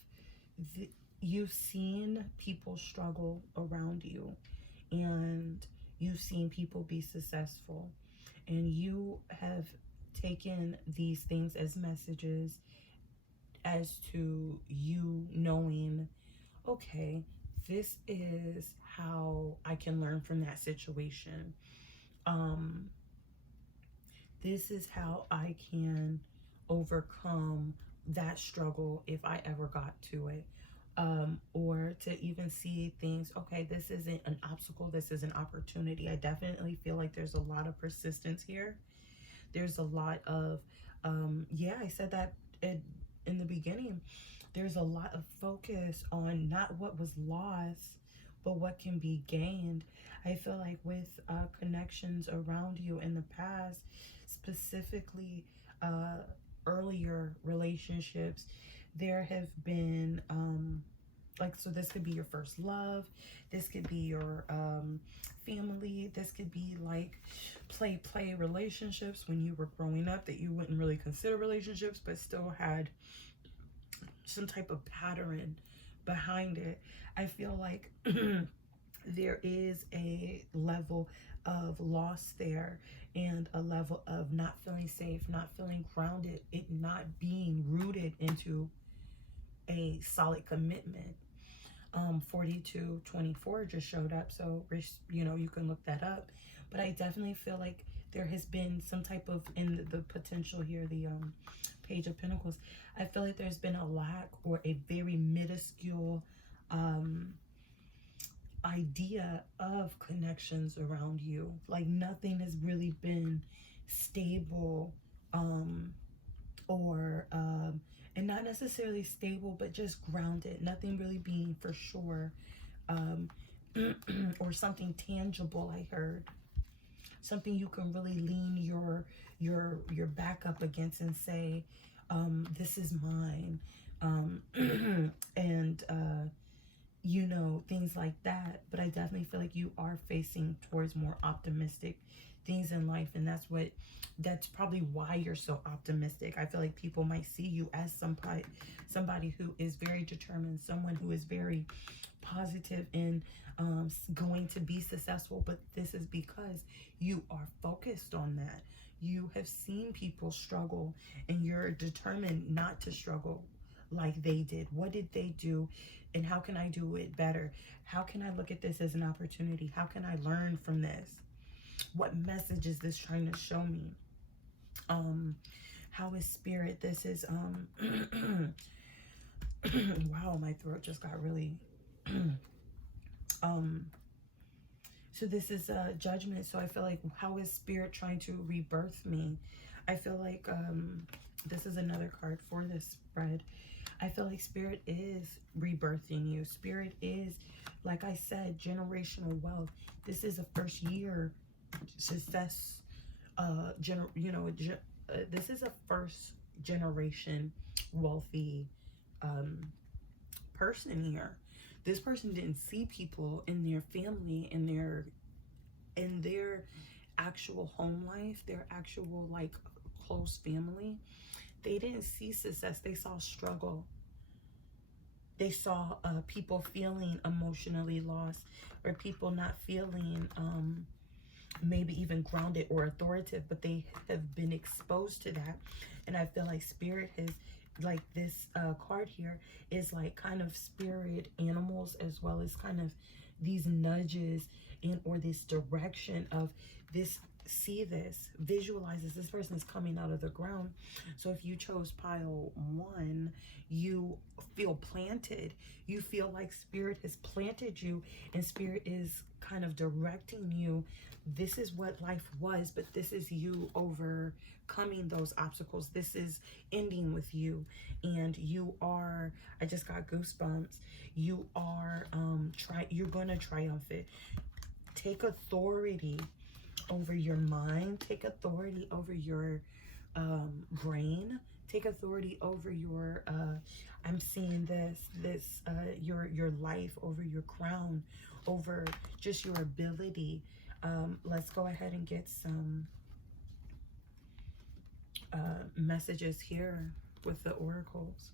you've seen people struggle around you, and you've seen people be successful, and you have taken these things as messages as to you knowing, okay, this is how I can learn from that situation. Um, this is how I can overcome that struggle if I ever got to it. Or to even see things, okay, this isn't an obstacle, this is an opportunity. I definitely feel like there's a lot of persistence here. There's a lot of, yeah, I said that in the beginning. There's a lot of focus on not what was lost, but what can be gained. I feel like with connections around you in the past, specifically earlier relationships, there have been like, so this could be your first love, this could be your family, this could be like play relationships when you were growing up that you wouldn't really consider relationships, but still had some type of pattern behind it. I feel like there is a level of loss there, and a level of not feeling safe, not feeling grounded, it not being rooted into a solid commitment. 4224 just showed up, so you know, you can look that up. But I definitely feel like there has been some type of, in the potential here, the Page of Pentacles, I feel like there's been a lack or a very minuscule idea of connections around you. Like nothing has really been stable, or and not necessarily stable, but just grounded. Nothing really being for sure, or something tangible. I heard something you can really lean your back up against and say, this is mine, and you know, things like that. But I definitely feel like you are facing towards more optimistic things in life, and that's probably why you're so optimistic. I feel like people might see you as somebody who is very determined, someone who is very positive and going to be successful. But this is because you are focused on that. You have seen people struggle, and you're determined not to struggle like they did. What did they do, and how can I do it better? How can I look at this as an opportunity? How can I learn from this? What message is this trying to show me? How is spirit? This is wow, my throat just got really so this is judgment. So I feel like, how is spirit trying to rebirth me? I feel like this is another card for this spread. I feel like spirit is rebirthing you. Spirit is, like I said, generational wealth. This is a first year success, this is a first generation wealthy person here. This person didn't see people in their family, in their actual home life, their actual like close family. They didn't see success. They saw struggle. They saw people feeling emotionally lost, or people not feeling maybe even grounded or authoritative, but they have been exposed to that. And I feel like spirit has, like this card here is like kind of spirit animals, as well as kind of these nudges and or this direction of this. See this, visualize this person is coming out of the ground. So if you chose pile 1, you feel planted. You feel like spirit has planted you, and spirit is kind of directing you. This is what life was, but this is you overcoming those obstacles. This is ending with you, and you are, I just got goosebumps, you are you're gonna triumph it. Take authority over your mind. Take authority over your brain. Take authority over your I'm seeing this your life, over your crown, over just your ability. Let's go ahead and get some messages here. with the oracles.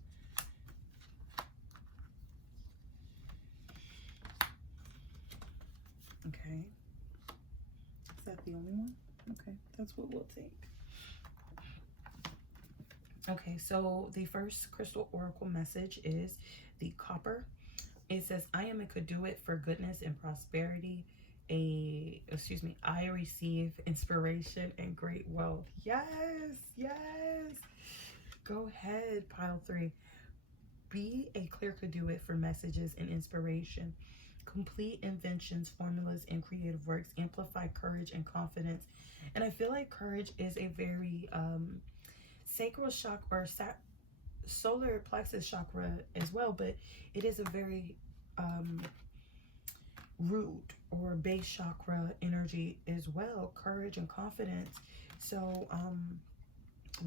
Okay. Is that the only one? Okay, that's what we'll take. Okay, so the first crystal oracle message is the copper. It says, I am a conduit for goodness and prosperity. I receive inspiration and great wealth. Yes, yes. Go ahead, pile 3. Be a clear conduit for messages and inspiration. Complete inventions, formulas, and creative works. Amplify courage and confidence. And I feel like courage is a very sacral chakra or solar plexus chakra as well, but it is a very root or base chakra energy as well, courage and confidence. So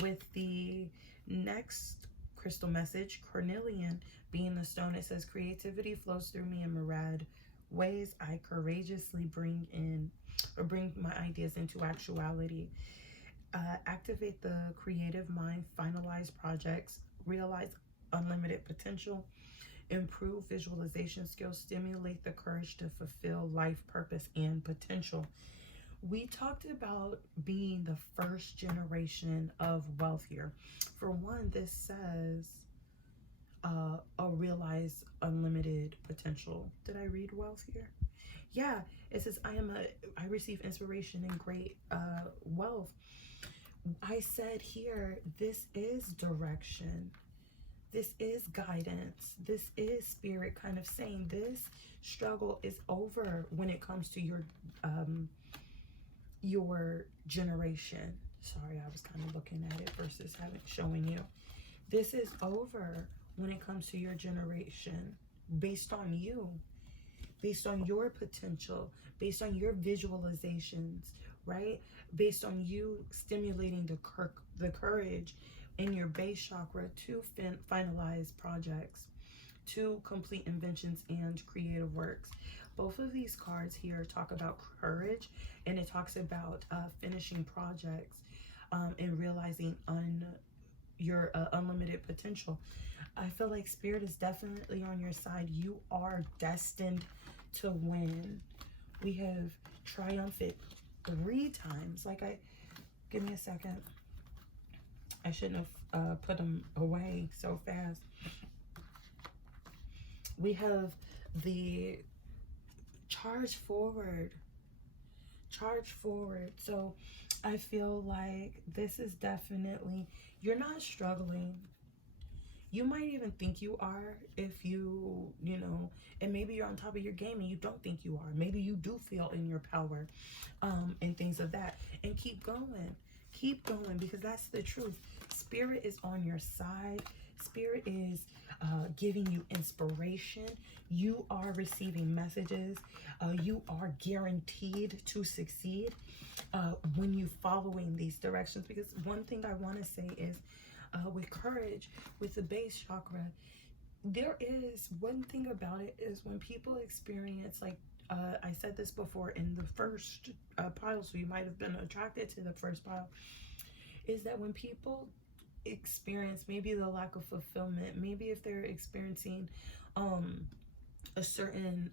with the next crystal message, cornelian, being the stone, it says, creativity flows through me in myriad ways. I courageously bring my ideas into actuality. Activate the creative mind, finalize projects, realize unlimited potential, improve visualization skills, stimulate the courage to fulfill life purpose and potential. We talked about being the first generation of wealth here. For one, this says realize unlimited potential. Did I read wealth here? Yeah, it says I receive inspiration and great wealth. I said here, this is direction. This is guidance. This is spirit kind of saying this struggle is over when it comes to your generation. Sorry, I was kind of looking at it versus showing you. This is over when it comes to your generation, based on you, based on your potential, based on your visualizations, right? Based on you stimulating the courage in your base chakra to finalize projects, to complete inventions and creative works. Both of these cards here talk about courage, and it talks about finishing projects and realizing your unlimited potential. I feel like spirit is definitely on your side. You are destined to win. We have triumphant 3 times. Give me a second. I shouldn't have put them away so fast. We have the charge forward. So I feel like this is definitely, you're not struggling. You might even think you are if you know, and maybe you're on top of your game and you don't think you are. Maybe you do feel in your power and things of that. And keep going. Keep going, because that's the truth. Spirit is on your side. Spirit is giving you inspiration. You are receiving messages. You are guaranteed to succeed when you following these directions. Because one thing I want to say is, with courage, with the base chakra, there is one thing about it is when people experience, like I said this before in the first pile, so you might have been attracted to the first pile, is that when people experience maybe the lack of fulfillment, maybe if they're experiencing a certain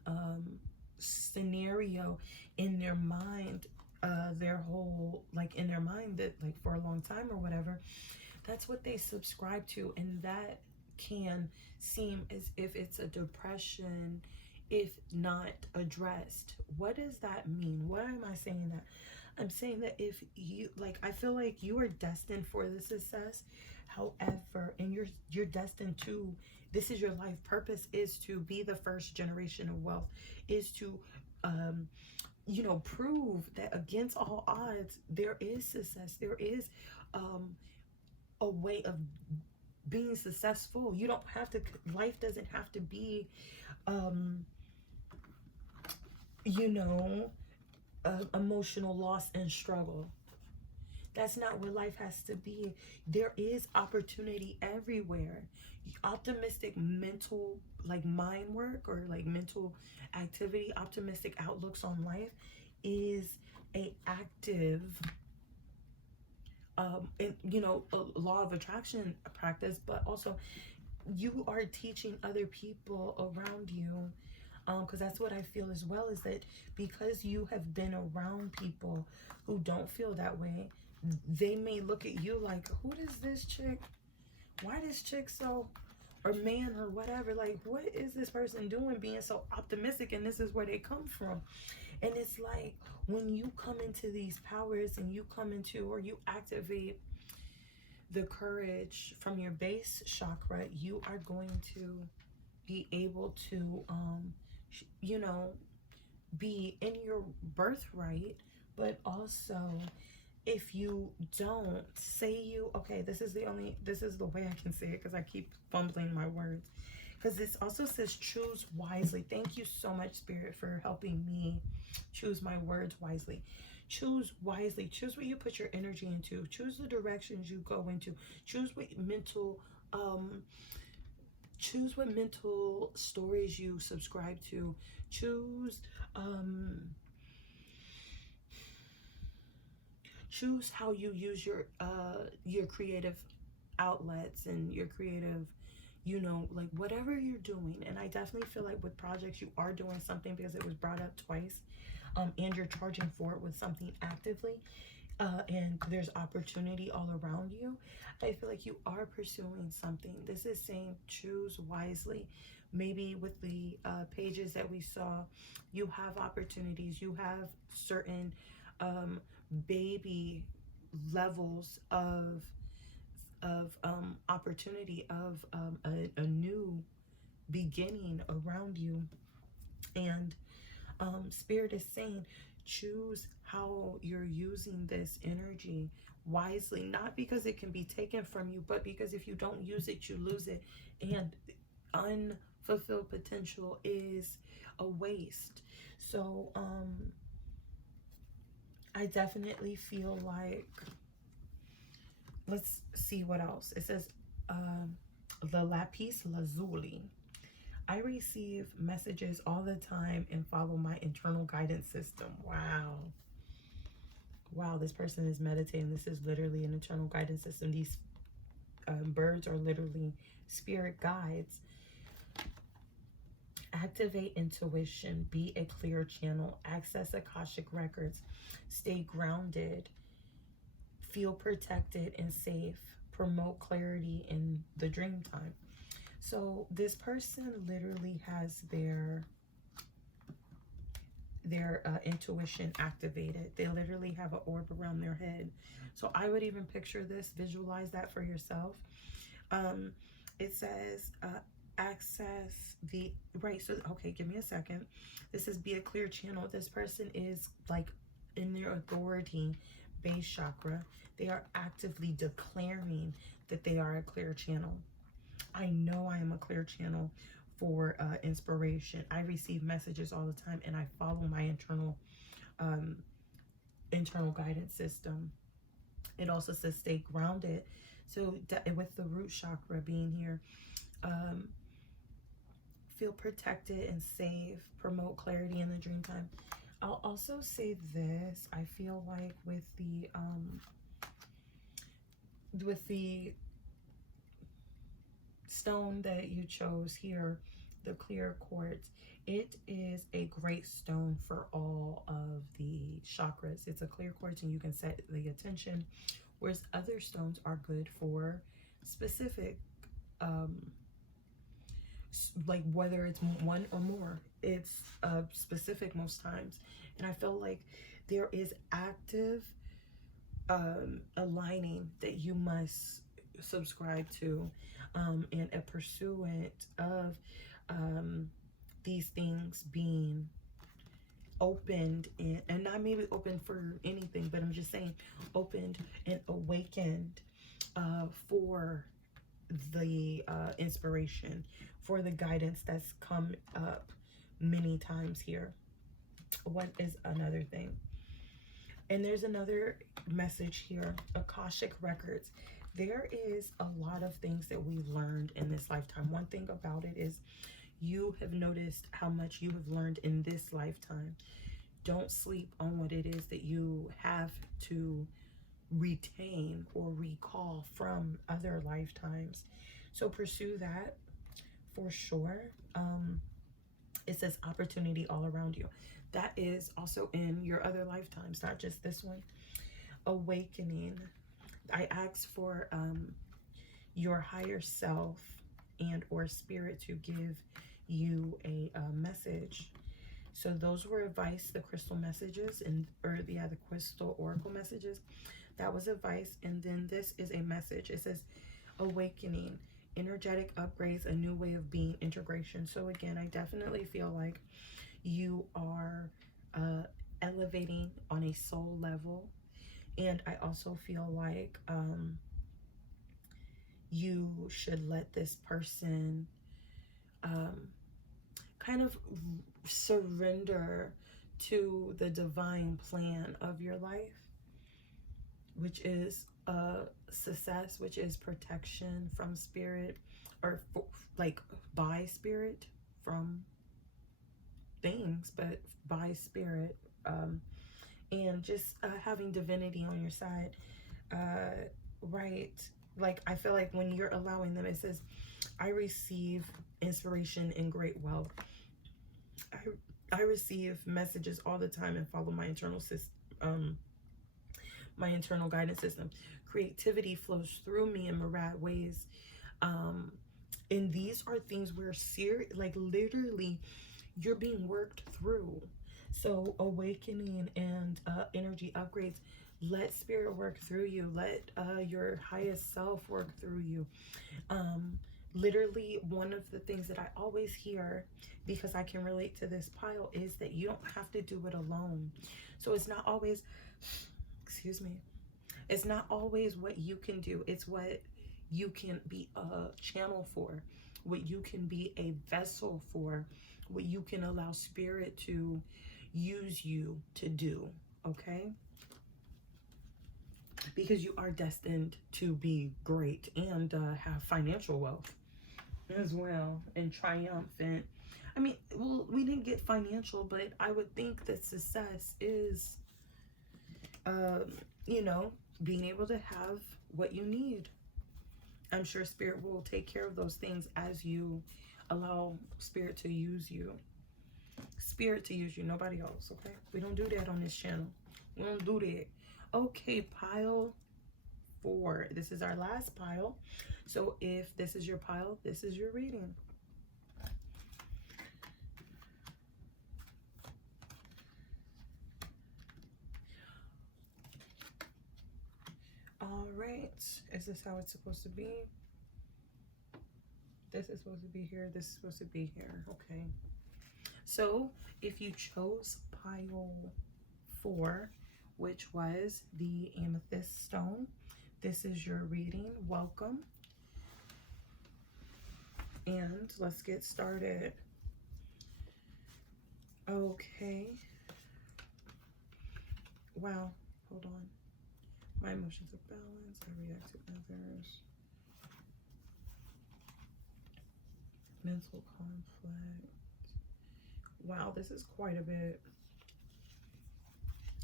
scenario in their mind, in their mind that like for a long time or whatever, that's what they subscribe to, and that can seem as if it's a depression if not addressed. What does that mean? Why am I saying that? I'm saying that if you, like, I feel like you are destined for the success. However, and you're destined to, this is your life purpose, is to be the first generation of wealth, is to prove that against all odds there is success, there is a way of being successful. You don't have to, life doesn't have to be emotional loss and struggle. That's not what life has to be. There is opportunity everywhere. Optimistic mental, like mind work or like mental activity, optimistic outlooks on life is a active and you know, a law of attraction practice, but also you are teaching other people around you, because that's what I feel as well, is that because you have been around people who don't feel that way, they may look at you like, who is this chick? Why this chick so, or man, or whatever, like, what is this person doing being so optimistic? And this is where they come from. And it's like, when you come into these powers and you come into, or you activate the courage from your base chakra, you are going to be able to, you know, be in your birthright. But also, if you don't, say you, okay, this is the way I can say it, because I keep fumbling my words, because this also says choose wisely. Thank you so much, Spirit, for helping me choose my words wisely. Choose wisely. Choose what you put your energy into. Choose the directions you go into. Choose what mental stories you subscribe to. Choose choose how you use your creative outlets and your creative, you know, like whatever you're doing. And I definitely feel like with projects, you are doing something, because it was brought up twice, and you're charging for it with something actively, and there's opportunity all around you. I feel like you are pursuing something. This is saying choose wisely. Maybe with the pages that we saw, you have opportunities, you have certain baby levels of opportunity, of a new beginning around you. And Spirit is saying choose how you're using this energy wisely, not because it can be taken from you, but because if you don't use it, you lose it. And unfulfilled potential is a waste. So I definitely feel like, let's see what else. It says the lapis lazuli. I receive messages all the time and follow my internal guidance system. Wow. Wow, this person is meditating. This is literally an internal guidance system. These birds are literally spirit guides. Activate intuition. Be a clear channel. Access Akashic records. Stay grounded. Feel protected and safe. Promote clarity in the dream time. So this person literally has their intuition activated. They literally have an orb around their head. So I would even picture this, visualize that for yourself. It says access the right. So okay, give me a second. This is be a clear channel. This person is like in their authority base chakra. They are actively declaring that they are a clear channel. I know I am a clear channel for inspiration. I receive messages all the time, and I follow my internal guidance system. It also says stay grounded. So with the root chakra being here, feel protected and safe. Promote clarity in the dream time. I'll also say this. I feel like with the stone that you chose here, the clear quartz, it is a great stone for all of the chakras. It's a clear quartz and you can set the attention, whereas other stones are good for specific like whether it's one or more, it's specific most times. And I feel like there is active aligning that you must subscribe to, and a pursuant of these things being opened, and not maybe open for anything, but I'm just saying opened and awakened for the inspiration, for the guidance that's come up many times here. What is another thing? And there's another message here, Akashic records. There is a lot of things that we've learned in this lifetime. One thing about it is you have noticed how much you have learned in this lifetime. Don't sleep on what it is that you have to retain or recall from other lifetimes. So pursue that for sure. It says opportunity all around you. That is also in your other lifetimes, not just this one. Awakening. I asked for your higher self and or spirit to give you a message. So those were advice, the crystal messages, or the crystal oracle messages. That was advice. And then this is a message. It says awakening, energetic upgrades, a new way of being, integration. So again, I definitely feel like you are elevating on a soul level. And I also feel like you should let this person kind of surrender to the divine plan of your life, which is success, which is protection from spirit, or like by spirit from things, but by spirit, and just having divinity on your side, right? Like, I feel like when you're allowing them, it says, I receive inspiration and great wealth. I receive messages all the time and follow my internal system, my internal guidance system. Creativity flows through me in myriad ways. And these are things where like literally you're being worked through. So awakening and energy upgrades, let spirit work through you. Let your highest self work through you. Literally, one of the things that I always hear, because I can relate to this pile, is that you don't have to do it alone. So it's not always, excuse me, it's not always what you can do. It's what you can be a channel for, what you can be a vessel for, what you can allow spirit to use you to do, okay? Because you are destined to be great and have financial wealth as well, and triumphant. I mean, well, we didn't get financial, but I would think that success is, you know, being able to have what you need. I'm sure spirit will take care of those things as you allow spirit to use you. Spirit to use you, nobody else, okay? We don't do that on this channel. We don't do that. Okay, pile 4. This is our last pile. So if this is your pile, this is your reading. All right. Is this how it's supposed to be? This is supposed to be here. This is supposed to be here. Okay. So if you chose pile 4, which was the amethyst stone, this is your reading. Welcome. And let's get started. Okay. Wow. Hold on. My emotions are balanced. I react to others. Mental conflict. Wow, this is quite a bit.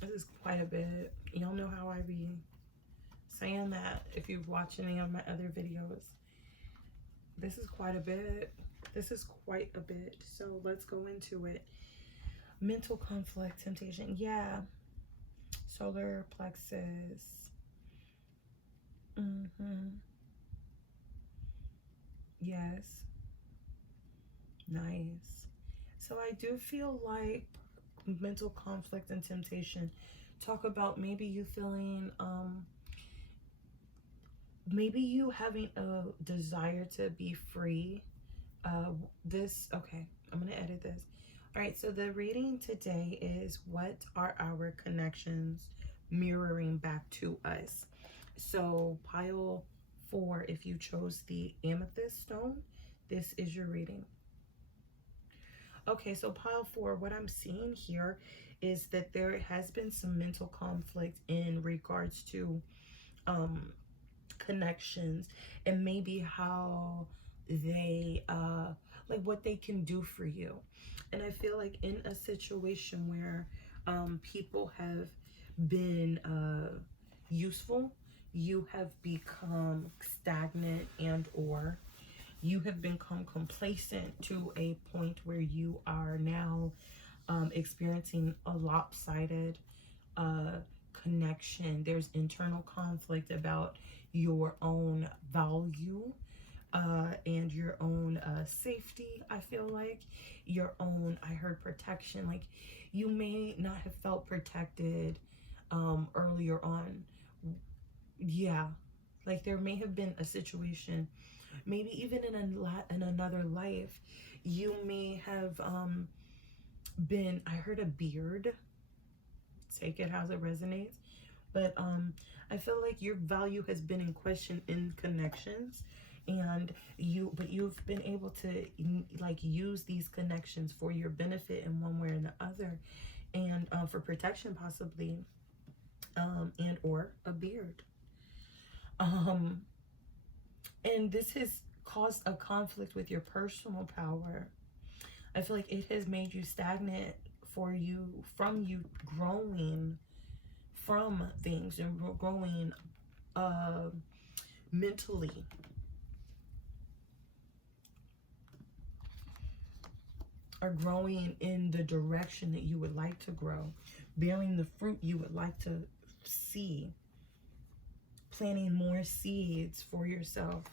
This is quite a bit. Y'all know how I be saying that if you've watched any of my other videos. This is quite a bit. This is quite a bit. So let's go into it. Mental conflict, temptation. Yeah. Solar plexus. Yes. Nice. So I do feel like mental conflict and temptation. Talk about maybe you feeling, maybe you having a desire to be free. Okay, I'm going to edit this. All right, so the reading today is, what are our connections mirroring back to us? So pile 4, if you chose the amethyst stone, this is your reading. Okay, so pile 4, what I'm seeing here is that there has been some mental conflict in regards to connections, and maybe how they like what they can do for you. And I feel like in a situation where people have been useful. You have become stagnant, and or you have become complacent to a point where you are now experiencing a lopsided connection. There's internal conflict about your own value and your own safety. I feel like your own, I heard protection. Like you may not have felt protected earlier on. Yeah, like there may have been a situation, maybe even in another life, you may have been, I heard a beard, take it how it resonates, but I feel like your value has been in question in connections, and you've been able to like use these connections for your benefit in one way or the other, and for protection possibly, and or a beard, and this has caused a conflict with your personal power. I feel like it has made you stagnant from you growing from things and growing mentally, or growing in the direction that you would like to grow, bearing the fruit you would like to see, planting more seeds for yourself,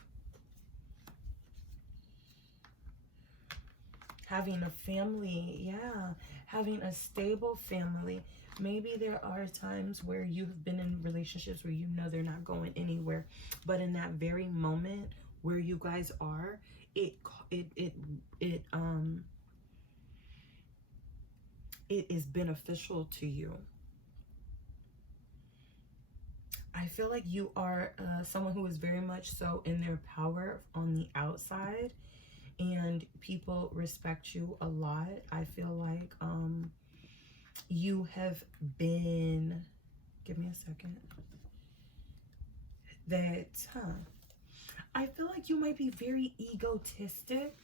having a family, yeah, having a stable family. Maybe there are times where you've been in relationships where you know they're not going anywhere, but in that very moment where you guys are, it is beneficial to you. I feel like you are someone who is very much so in their power on the outside, and people respect you a lot. I feel like you have been, give me a second, I feel like you might be very egotistic,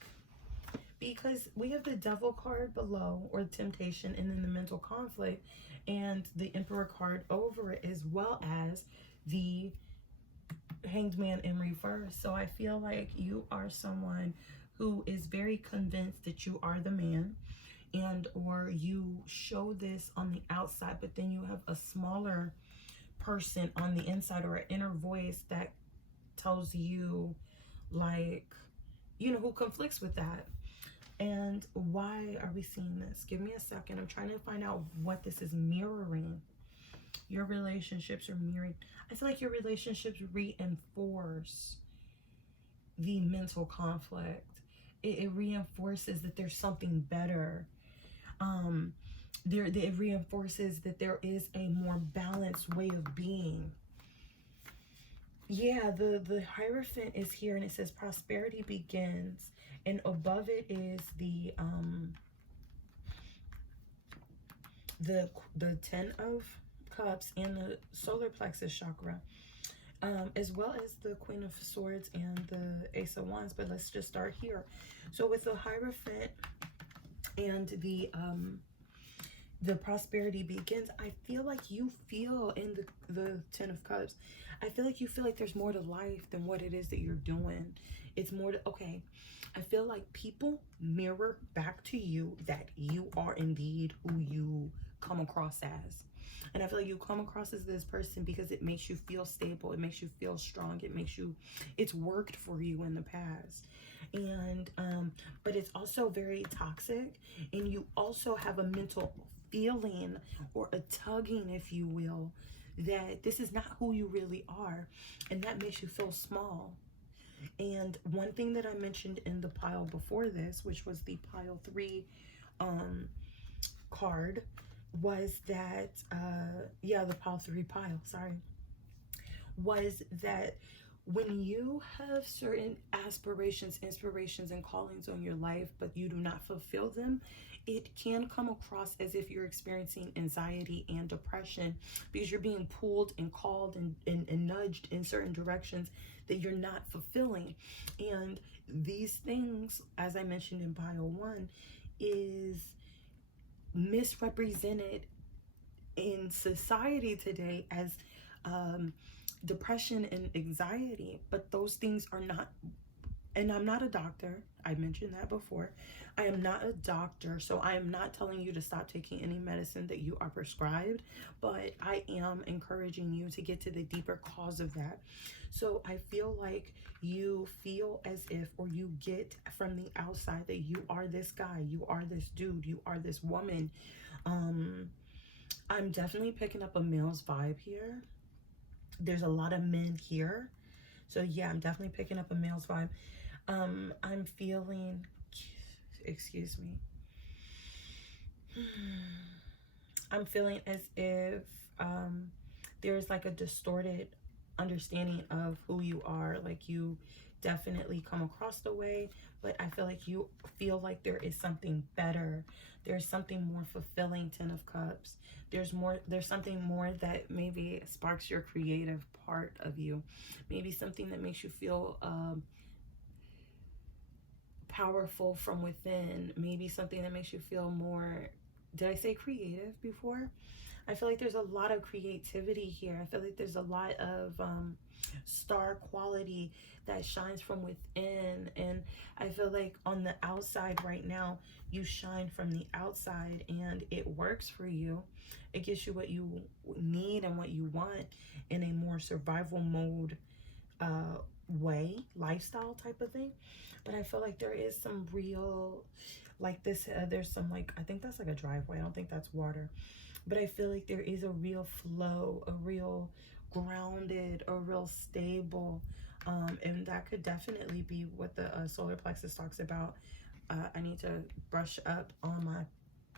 because we have the devil card below, or temptation, and then the mental conflict, and the emperor card over it, as well as the hanged man in reverse. So I feel like you are someone who is very convinced that you are the man, and or you show this on the outside, but then you have a smaller person on the inside, or an inner voice that tells you, like, you know, who conflicts with that. And why are we seeing this? Give me a second. I'm trying to find out what this is mirroring. Your relationships are mirroring. I feel like your relationships reinforce the mental conflict. It reinforces that there's something better. It reinforces that there is a more balanced way of being. Yeah, the Hierophant is here, and it says prosperity begins, and above it is the 10 of Cups and the solar plexus chakra, as well as the Queen of Swords and the Ace of Wands. But let's just start here. So with the Hierophant and the prosperity begins, I feel like you feel in the 10 of Cups, I feel like you feel like there's more to life than what it is that you're doing. It's more to, okay, I feel like people mirror back to you that you are indeed who you come across as. And I feel like you come across as this person because it makes you feel stable. It makes you feel strong. It's worked for you in the past. And, but it's also very toxic. And you also have a mental feeling, or a tugging, if you will, that this is not who you really are. And that makes you feel small. And one thing that I mentioned in the pile before this, which was the pile 3 card, was that, the pile 3 pile, sorry, was that when you have certain aspirations, inspirations, and callings on your life, but you do not fulfill them, it can come across as if you're experiencing anxiety and depression, because you're being pulled and called and nudged in certain directions that you're not fulfilling. And these things, as I mentioned in pile 1, is misrepresented in society today as depression and anxiety. But those things are not, and I'm not a doctor. I mentioned that before. I am not a doctor, so I am not telling you to stop taking any medicine that you are prescribed, but I am encouraging you to get to the deeper cause of that. So I feel like you feel as if, or you get from the outside that you are this guy, you are this dude, you are this woman. I'm definitely picking up a male's vibe here. There's a lot of men here. So yeah, I'm definitely picking up a male's vibe. I'm feeling, excuse me. I'm feeling as if there's like a distorted understanding of who you are. Like you definitely come across the way, but I feel like you feel like there is something better. There's something more fulfilling. 10 of Cups. There's something more that maybe sparks your creative part of you. Maybe something that makes you feel powerful from within. Maybe something that makes you feel more, did I say creative before? I feel like there's a lot of creativity here. I feel like there's a lot of star quality that shines from within. And I feel like on the outside right now, you shine from the outside and it works for you. It gives you what you need and what you want in a more survival mode way, lifestyle type of thing. But I feel like there is some real, like this, there's some like, I think that's like a driveway. I don't think that's water. But I feel like there is a real flow, a real grounded, a real stable. And that could definitely be what the solar plexus talks about. I need to brush up on my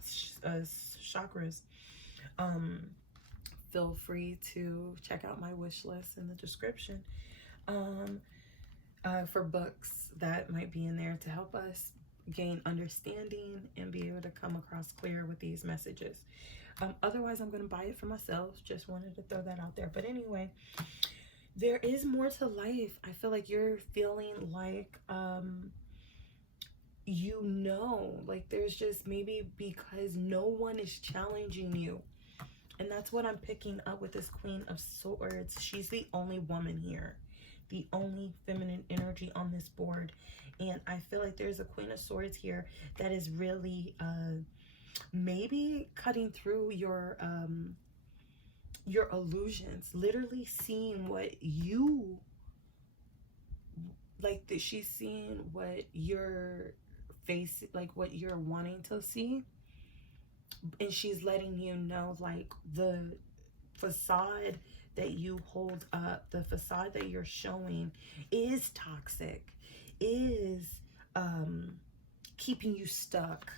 chakras. Feel free to check out my wish list in the description for books that might be in there to help us gain understanding and be able to come across clear with these messages. Otherwise, I'm going to buy it for myself. Just wanted to throw that out there. But anyway, there is more to life. I feel like you're feeling like, like there's just maybe because no one is challenging you. And that's what I'm picking up with this Queen of Swords. She's the only woman here, the only feminine energy on this board. And I feel like there's a Queen of Swords here that is really maybe cutting through your illusions, literally seeing what you like, that she's seeing what you're facing, like what you're wanting to see, and she's letting you know like the facade that you hold up, the facade that you're showing is toxic, is keeping you stuck,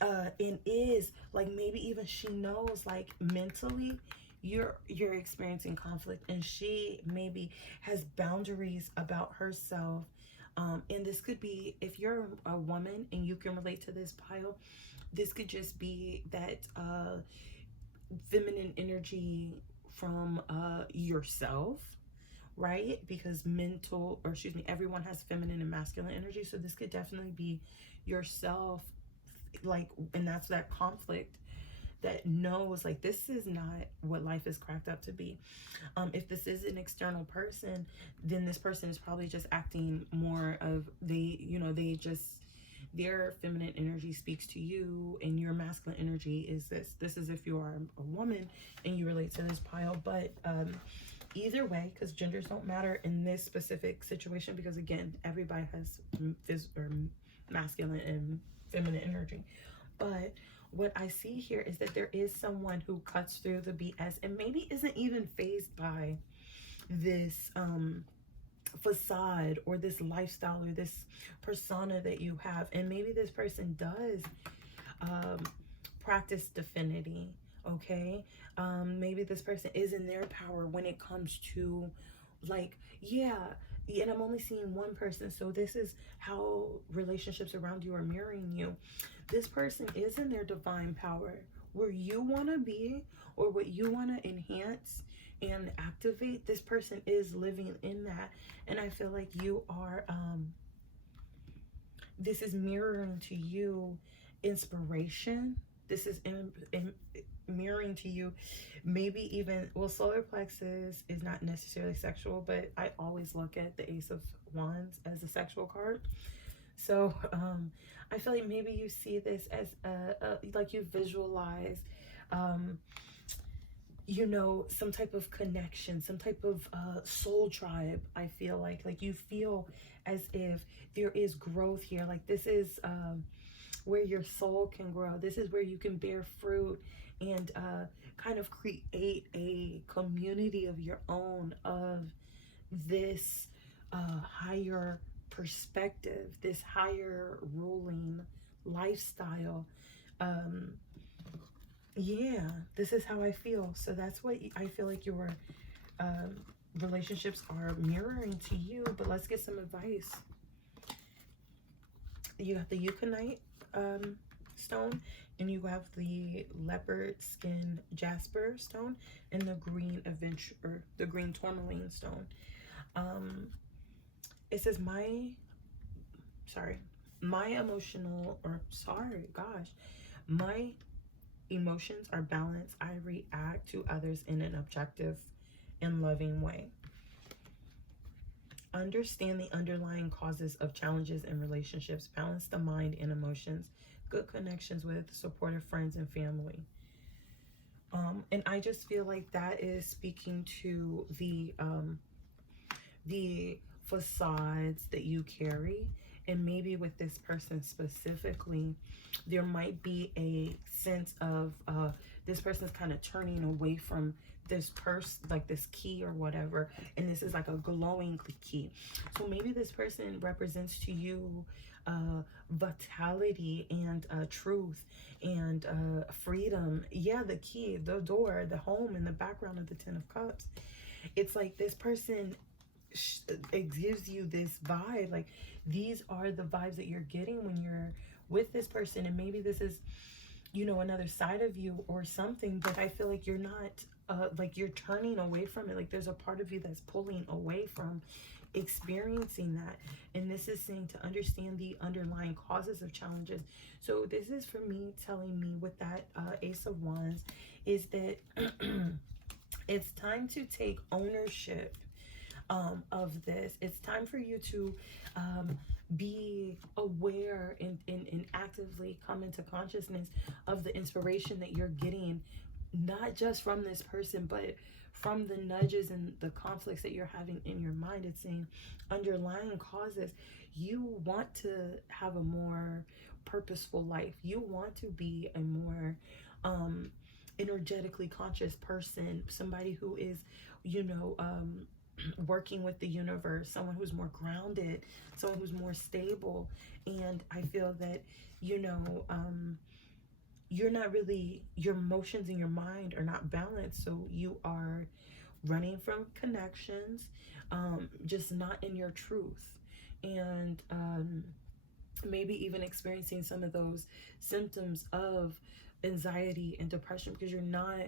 and is like, maybe even she knows like mentally you're experiencing conflict, and she maybe has boundaries about herself. And this could be, if you're a woman and you can relate to this pile, this could just be that feminine energy from yourself, right? Because everyone has feminine and masculine energy. So this could definitely be yourself, like, and that's that conflict that knows like this is not what life is cracked up to be. If this is an external person, then this person is probably just acting more of their feminine energy speaks to you, and your masculine energy is this is if you are a woman and you relate to this pile. But either way, because genders don't matter in this specific situation, because again, everybody has masculine and feminine energy. But what I see here is that there is someone who cuts through the BS and maybe isn't even fazed by this facade or this lifestyle or this persona that you have. And maybe this person does practice divinity, okay? Maybe this person is in their power when it comes to like, and I'm only seeing one person, so this is how relationships around you are mirroring you. This person is in their divine power, where you want to be or what you want to enhance and activate. This person is living in that, and I feel like you are this is mirroring to you inspiration, this is in mirroring to you. Maybe even, well, solar plexus is not necessarily sexual, but I always look at the Ace of Wands as a sexual card. So I feel like maybe you see this as like you visualize you know, some type of connection, some type of soul tribe. I feel like you feel as if there is growth here. Like this is where your soul can grow. This is where you can bear fruit and kind of create a community of your own, of this higher perspective, this higher ruling lifestyle. Um, yeah, this is how I feel. So that's what I feel like your um, relationships are mirroring to you. But let's get some advice. You got the eucalyptus stone, and you have the leopard skin jasper stone, and the green adventure, or the green tourmaline stone. It says my emotional, or sorry, gosh, my emotions are balanced. I react to others in an objective and loving way. Understand the underlying causes of challenges in relationships. Balance the mind and emotions. Good connections with supportive friends and family. And I just feel like that is speaking to the facades that you carry. And maybe with this person specifically, there might be a sense of this person's kind of turning away from this purse, like this key or whatever, and this is like a glowing key. So maybe this person represents to you vitality and truth and freedom. Yeah, the key, the door, the home in the background of the Ten of Cups. It's like this person, it gives you this vibe. Like these are the vibes that you're getting when you're with this person. And maybe this is, you know, another side of you or something, but I feel like you're not like you're turning away from it. Like there's a part of you that's pulling away from experiencing that. And this is saying to understand the underlying causes of challenges. So this is for me, telling me with that Ace of Wands, is that it's time to take ownership of this. It's time for you to be aware and actively come into consciousness of the inspiration that you're getting, not just from this person, but from the nudges and the conflicts that you're having in your mind. It's saying underlying causes. You want to have a more purposeful life. You want to be a more energetically conscious person, somebody who is, you know, working with the universe, someone who's more grounded, someone who's more stable. And I feel that, you know, you're not really, your emotions and your mind are not balanced. So you are running from connections, just not in your truth. And maybe even experiencing some of those symptoms of anxiety and depression because you're not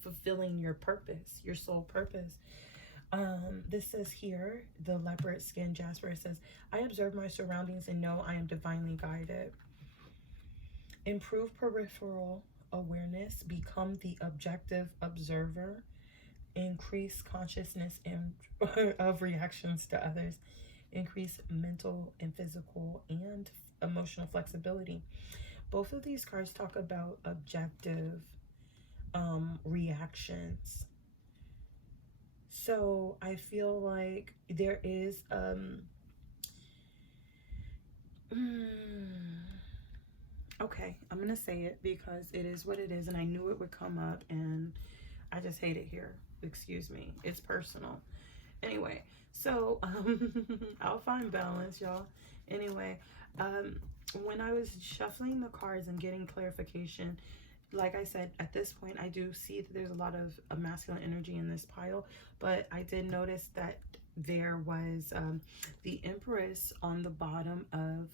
fulfilling your purpose, your soul purpose. This says here, the leopard skin jasper, it says, I observe my surroundings and know I am divinely guided. Improve peripheral awareness, become the objective observer, increase consciousness and of reactions to others, increase mental and physical and emotional flexibility. Both of these cards talk about objective reactions. So I feel like there is okay, I'm gonna say it because it is what it is, and I knew it would come up, and I just hate it here. Excuse me, it's personal. Anyway, so I'll find balance, y'all. Anyway, when I was shuffling the cards and getting clarification, like I said, at this point, I do see that there's a lot of masculine energy in this pile, but I did notice that there was the Empress on the bottom of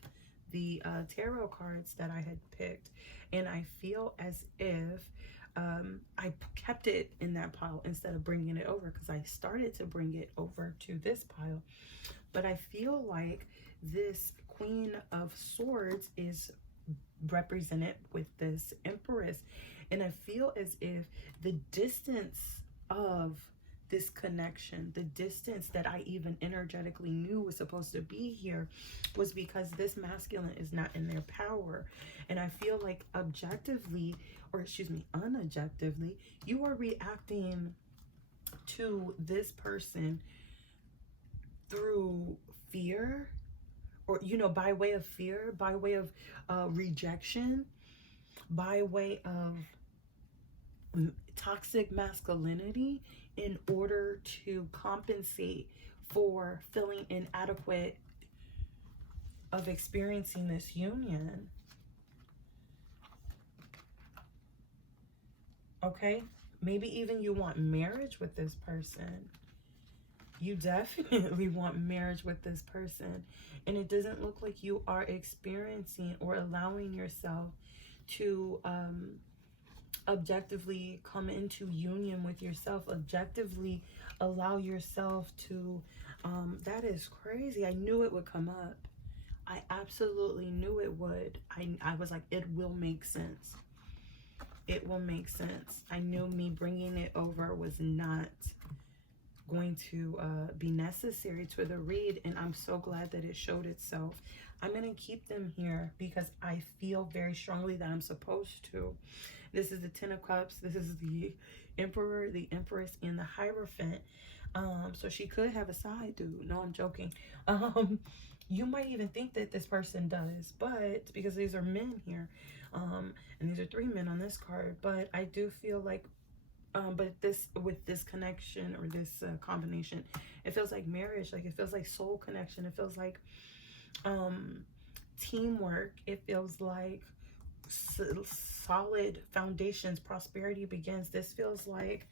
the tarot cards that I had picked, and I feel as if I kept it in that pile instead of bringing it over, because I started to bring it over to this pile. But I feel like this Queen of Swords is represented with this Empress. And I feel as if the distance of this connection, the distance that I even energetically knew was supposed to be here, was because this masculine is not in their power. And I feel like objectively, or excuse me, unobjectively, you are reacting to this person through fear, or, you know, by way of fear, by way of rejection, by way of toxic masculinity, in order to compensate for feeling inadequate of experiencing this union. Okay? Maybe even you want marriage with this person. You definitely want marriage with this person. And it doesn't look like you are experiencing or allowing yourself to objectively come into union with yourself, objectively allow yourself to, that is crazy. I knew it would come up. I absolutely knew it would. I was like, it will make sense. It will make sense. I knew me bringing it over was not going to be necessary to the read, and I'm so glad that it showed itself. I'm going to keep them here because I feel very strongly that I'm supposed to. This is the Ten of Cups. This is the Emperor, the Empress, and the Hierophant. So she could have a side dude. No, I'm joking. You might even think that this person does, but because these are men here, and these are 3 men on this card, but I do feel like, but this, with this connection or this combination, it feels like marriage. Like, it feels like soul connection. It feels like teamwork. It feels like solid foundations. Prosperity begins. This feels like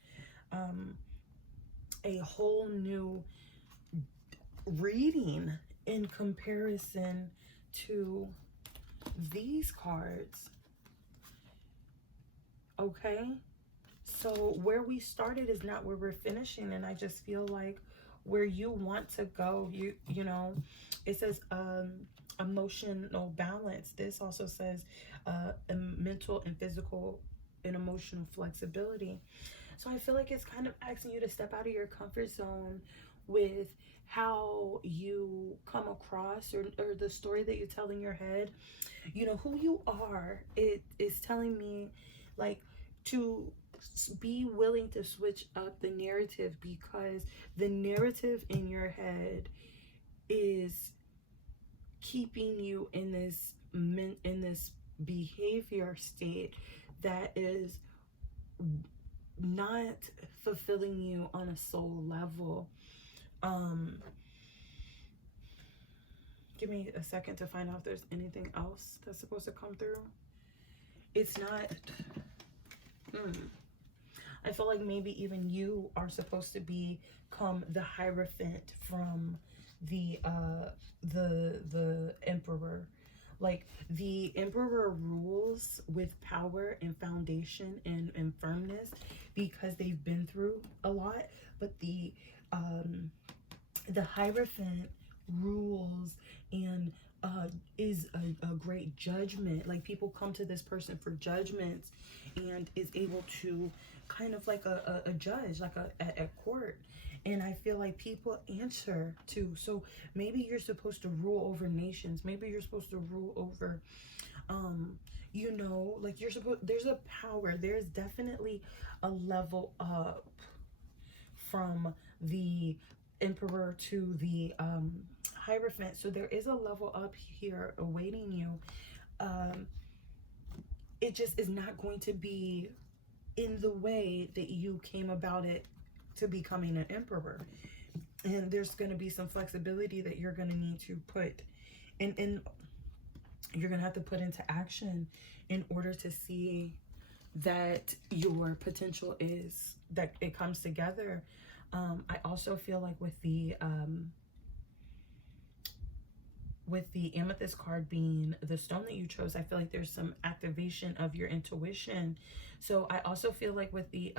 a whole new reading in comparison to these cards. Okay, so where we started is not where we're finishing, and I just feel like where you want to go, you know, it says emotional balance. This also says mental and physical and emotional flexibility. So I feel like it's kind of asking you to step out of your comfort zone with how you come across, or the story that you tell in your head. You know, who you are, it is telling me like to be willing to switch up the narrative, because the narrative in your head is keeping you in this behavior state that is not fulfilling you on a soul level. Give me a second to find out if there's anything else that's supposed to come through. It's not. I feel like maybe even you are supposed to become the Hierophant from the Emperor. Like, the Emperor rules with power and foundation and firmness because they've been through a lot, but the Hierophant rules and is a great judgment. Like, people come to this person for judgments and is able to kind of like a judge, like at court. And I feel like people answer to. So maybe you're supposed to rule over nations. Maybe you're supposed to rule over, you know, like you're supposed, there's a power. There's definitely a level up from the Emperor to the Hierophant. So there is a level up here awaiting you. It just is not going to be in the way that you came about it to becoming an emperor. And there's going to be some flexibility that you're going to need to put in, you're going to have to put into action in order to see that your potential is, that it comes together. I also feel like with the amethyst card being the stone that you chose, I feel like there's some activation of your intuition. So I also feel like with the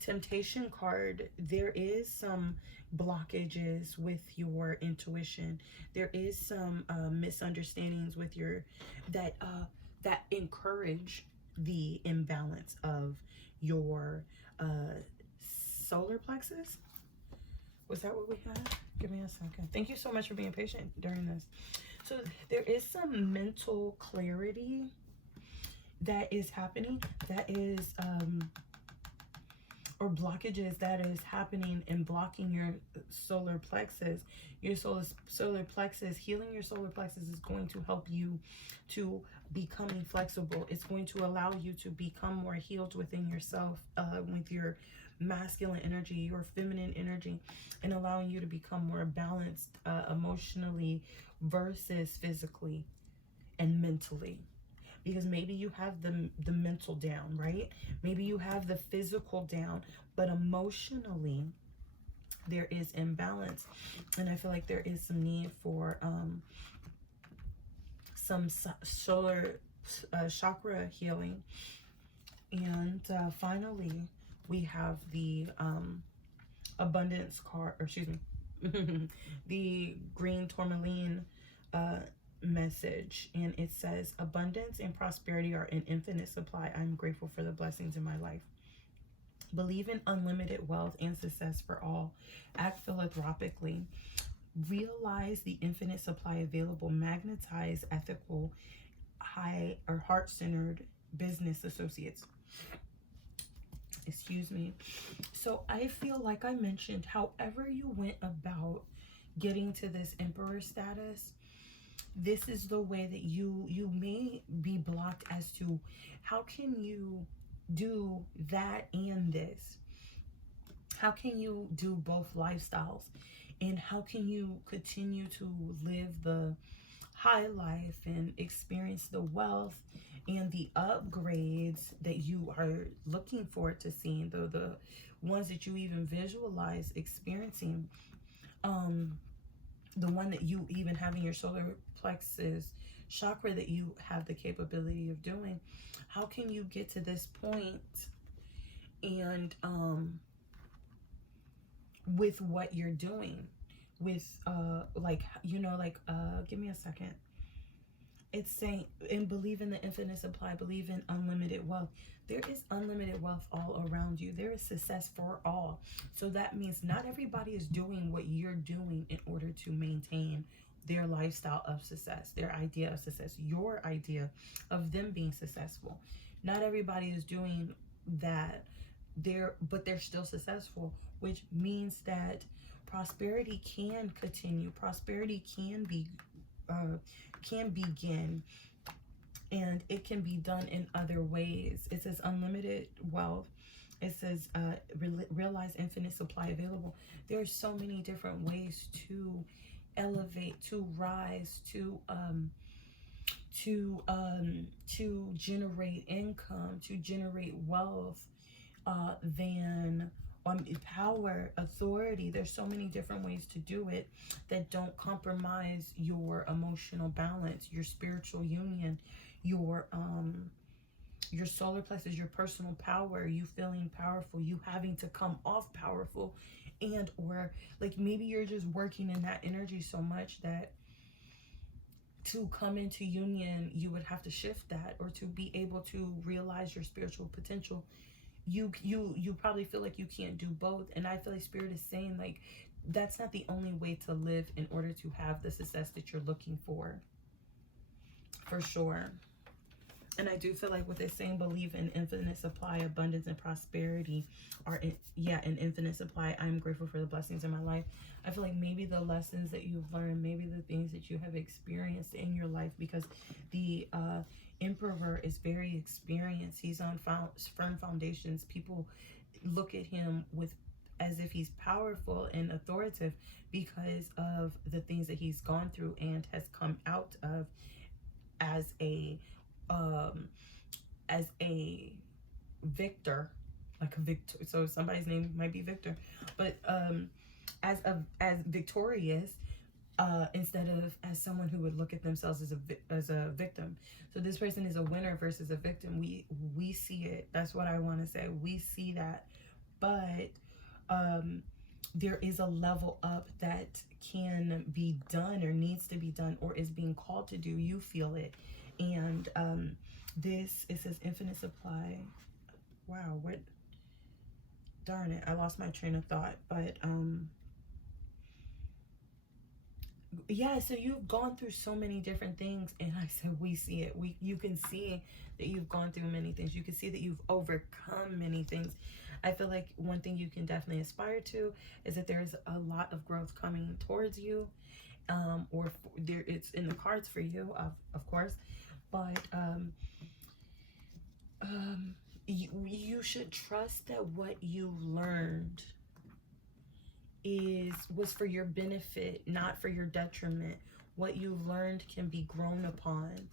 Temptation card, there is some blockages with your intuition. There is some misunderstandings with your that encourage the imbalance of your solar plexus. Was that what we had? Give me a second. Thank you so much for being patient during this. So there is some mental clarity that is happening, that is or blockages that is happening and blocking your solar plexus. Your solar plexus, healing your solar plexus is going to help you to becoming flexible. It's going to allow you to become more healed within yourself, with your masculine energy, your feminine energy, and allowing you to become more balanced emotionally versus physically and mentally. Because maybe you have the mental down, right? Maybe you have the physical down, but emotionally there is imbalance. And I feel like there is some need for some solar chakra healing. And finally, we have the abundance card, or excuse me, the green tourmaline message, and it says, abundance and prosperity are in infinite supply. I'm grateful for the blessings in my life. Believe in unlimited wealth and success for all. Act philanthropically. Realize the infinite supply available. Magnetize ethical, high or heart-centered business associates. Excuse me. So I feel like I mentioned, however you went about getting to this emperor status, this is the way that you may be blocked as to how can you do that and this. How can you do both lifestyles? And how can you continue to live the high life and experience the wealth and the upgrades that you are looking forward to seeing, the ones that you even visualize experiencing, the one that you even have in your solar plexus chakra that you have the capability of doing. How can you get to this point and with what you're doing with give me a second. It's saying, and believe in the infinite supply, believe in unlimited wealth. There is unlimited wealth all around you. There is success for all. So that means not everybody is doing what you're doing in order to maintain their lifestyle of success, their idea of success, your idea of them being successful. Not everybody is doing that, but they're still successful, which means that prosperity can continue. Prosperity can begin, and it can be done in other ways. It says unlimited wealth. It says realize infinite supply available. There are so many different ways to elevate, to rise, to generate income, to generate wealth, than power, authority. There's so many different ways to do it that don't compromise your emotional balance, your spiritual union, your solar plexus, your personal power, you feeling powerful, you having to come off powerful, and or like maybe you're just working in that energy so much that to come into union you would have to shift that, or to be able to realize your spiritual potential. You probably feel like you can't do both, and I feel like Spirit is saying like that's not the only way to live in order to have the success that you're looking for sure. And I do feel like with it saying believe in infinite supply, abundance, and prosperity are in infinite supply. I'm grateful for the blessings in my life. I feel like maybe the lessons that you've learned, maybe the things that you have experienced in your life, because the Emperor is very experienced. He's on firm foundations. People look at him as if he's powerful and authoritative because of the things that he's gone through and has come out of as a victor, like a victor. So somebody's name might be Victor, but as victorious, instead of as someone who would look at themselves as a victim. So this person is a winner versus a victim. We see it. That's what I want to say. We see that but there is a level up that can be done or needs to be done or is being called to do. You feel it. And this, it says infinite supply. Wow, what? Darn it, I lost my train of thought. But yeah, so you've gone through so many different things, and I said we see it. You can see that you've gone through many things. You can see that you've overcome many things. I feel like one thing you can definitely aspire to is that there's a lot of growth coming towards you, or there it's in the cards for you, of course. But you should trust that what you learned was for your benefit, not for your detriment. What you've learned can be grown upon.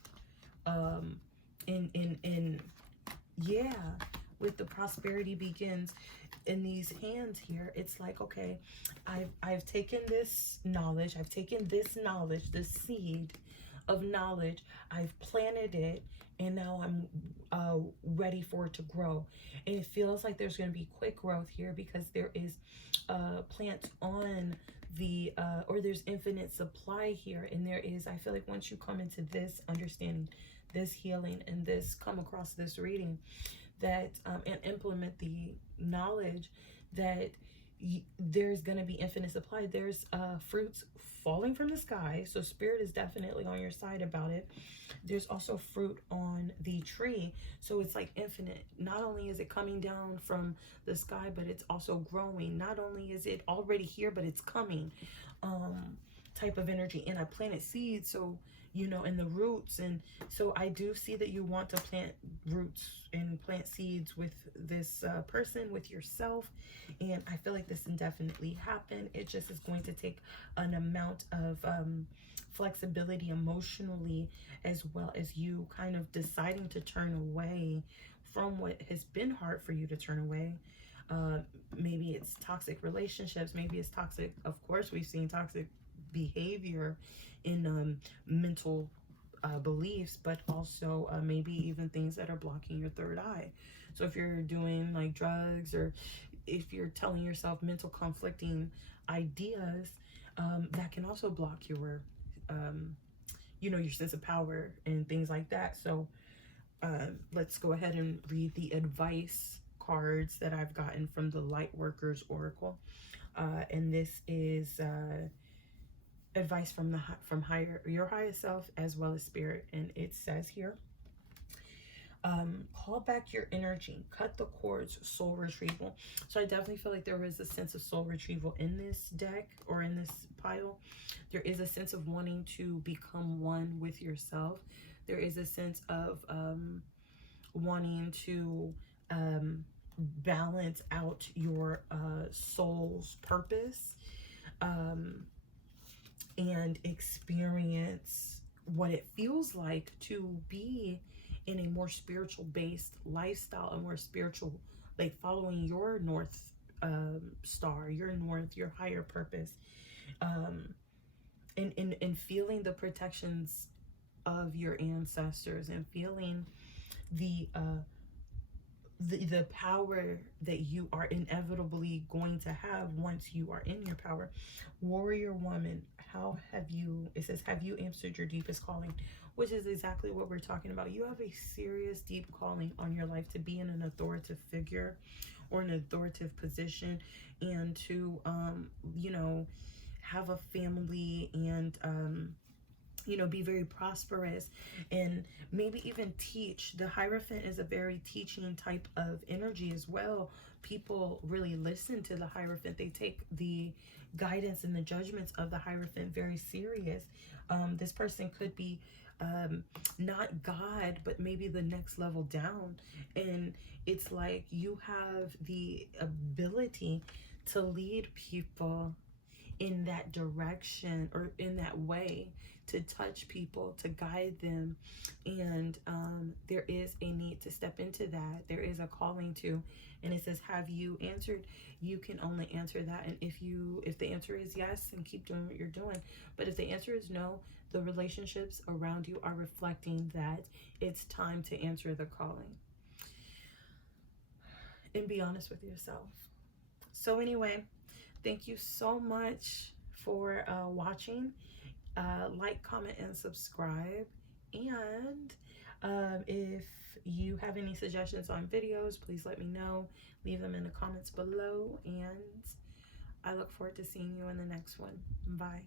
In yeah, with the prosperity begins in these hands here. It's like, okay, I've taken this knowledge, this seed of knowledge, I've planted it, and now I'm ready for it to grow. And it feels like there's going to be quick growth here because there is plants on the or there's infinite supply here. And there is, I feel like once you come into this understanding, this healing, and this come across this reading, that and implement the knowledge that there's going to be infinite supply. There's fruits falling from the sky, so spirit is definitely on your side about it. There's also fruit on the tree, so it's like infinite. Not only is it coming down from the sky, but it's also growing. Not only is it already here, but it's coming, type of energy. And I planted seeds, so you know, in the roots. And so I do see that you want to plant roots and plant seeds with this person, with yourself. And I feel like this can definitely happen. It just is going to take an amount of flexibility emotionally, as well as you kind of deciding to turn away from what has been hard for you to turn away. Maybe it's toxic relationships. Maybe it's toxic. Of course, we've seen toxic behavior in mental beliefs, but also maybe even things that are blocking your third eye. So if you're doing like drugs, or if you're telling yourself mental conflicting ideas, that can also block your you know, your sense of power and things like that. So let's go ahead and read the advice cards that I've gotten from the Lightworkers Oracle. And this is advice from your highest self, as well as spirit. And it says here, call back your energy, cut the cords, soul retrieval. So I definitely feel like there is a sense of soul retrieval in this deck, or in this pile. There is a sense of wanting to become one with yourself. There is a sense of wanting to balance out your soul's purpose, and experience what it feels like to be in a more spiritual based lifestyle, a more spiritual, like following your north star, your higher purpose, and feeling the protections of your ancestors, and feeling the power that you are inevitably going to have once you are in your power. Warrior woman, it says, have you answered your deepest calling? Which is exactly what we're talking about. You have a serious deep calling on your life to be in an authoritative figure or an authoritative position, and to you know, have a family, and you know, be very prosperous, and maybe even teach. The Hierophant is a very teaching type of energy as well. People really listen to the Hierophant. They take the guidance and the judgments of the Hierophant very serious. This person could be not God, but maybe the next level down. And it's like you have the ability to lead people in that direction, or in that way, to touch people, to guide them. And there is a need to step into that. There is a calling to. And it says, have you answered? You can only answer that. And if the answer is yes, then keep doing what you're doing. But if the answer is no, the relationships around you are reflecting that it's time to answer the calling. And be honest with yourself. So anyway, thank you so much for watching. Like, comment, and subscribe. And if you have any suggestions on videos, please let me know. Leave them in the comments below. And I look forward to seeing you in the next one. Bye.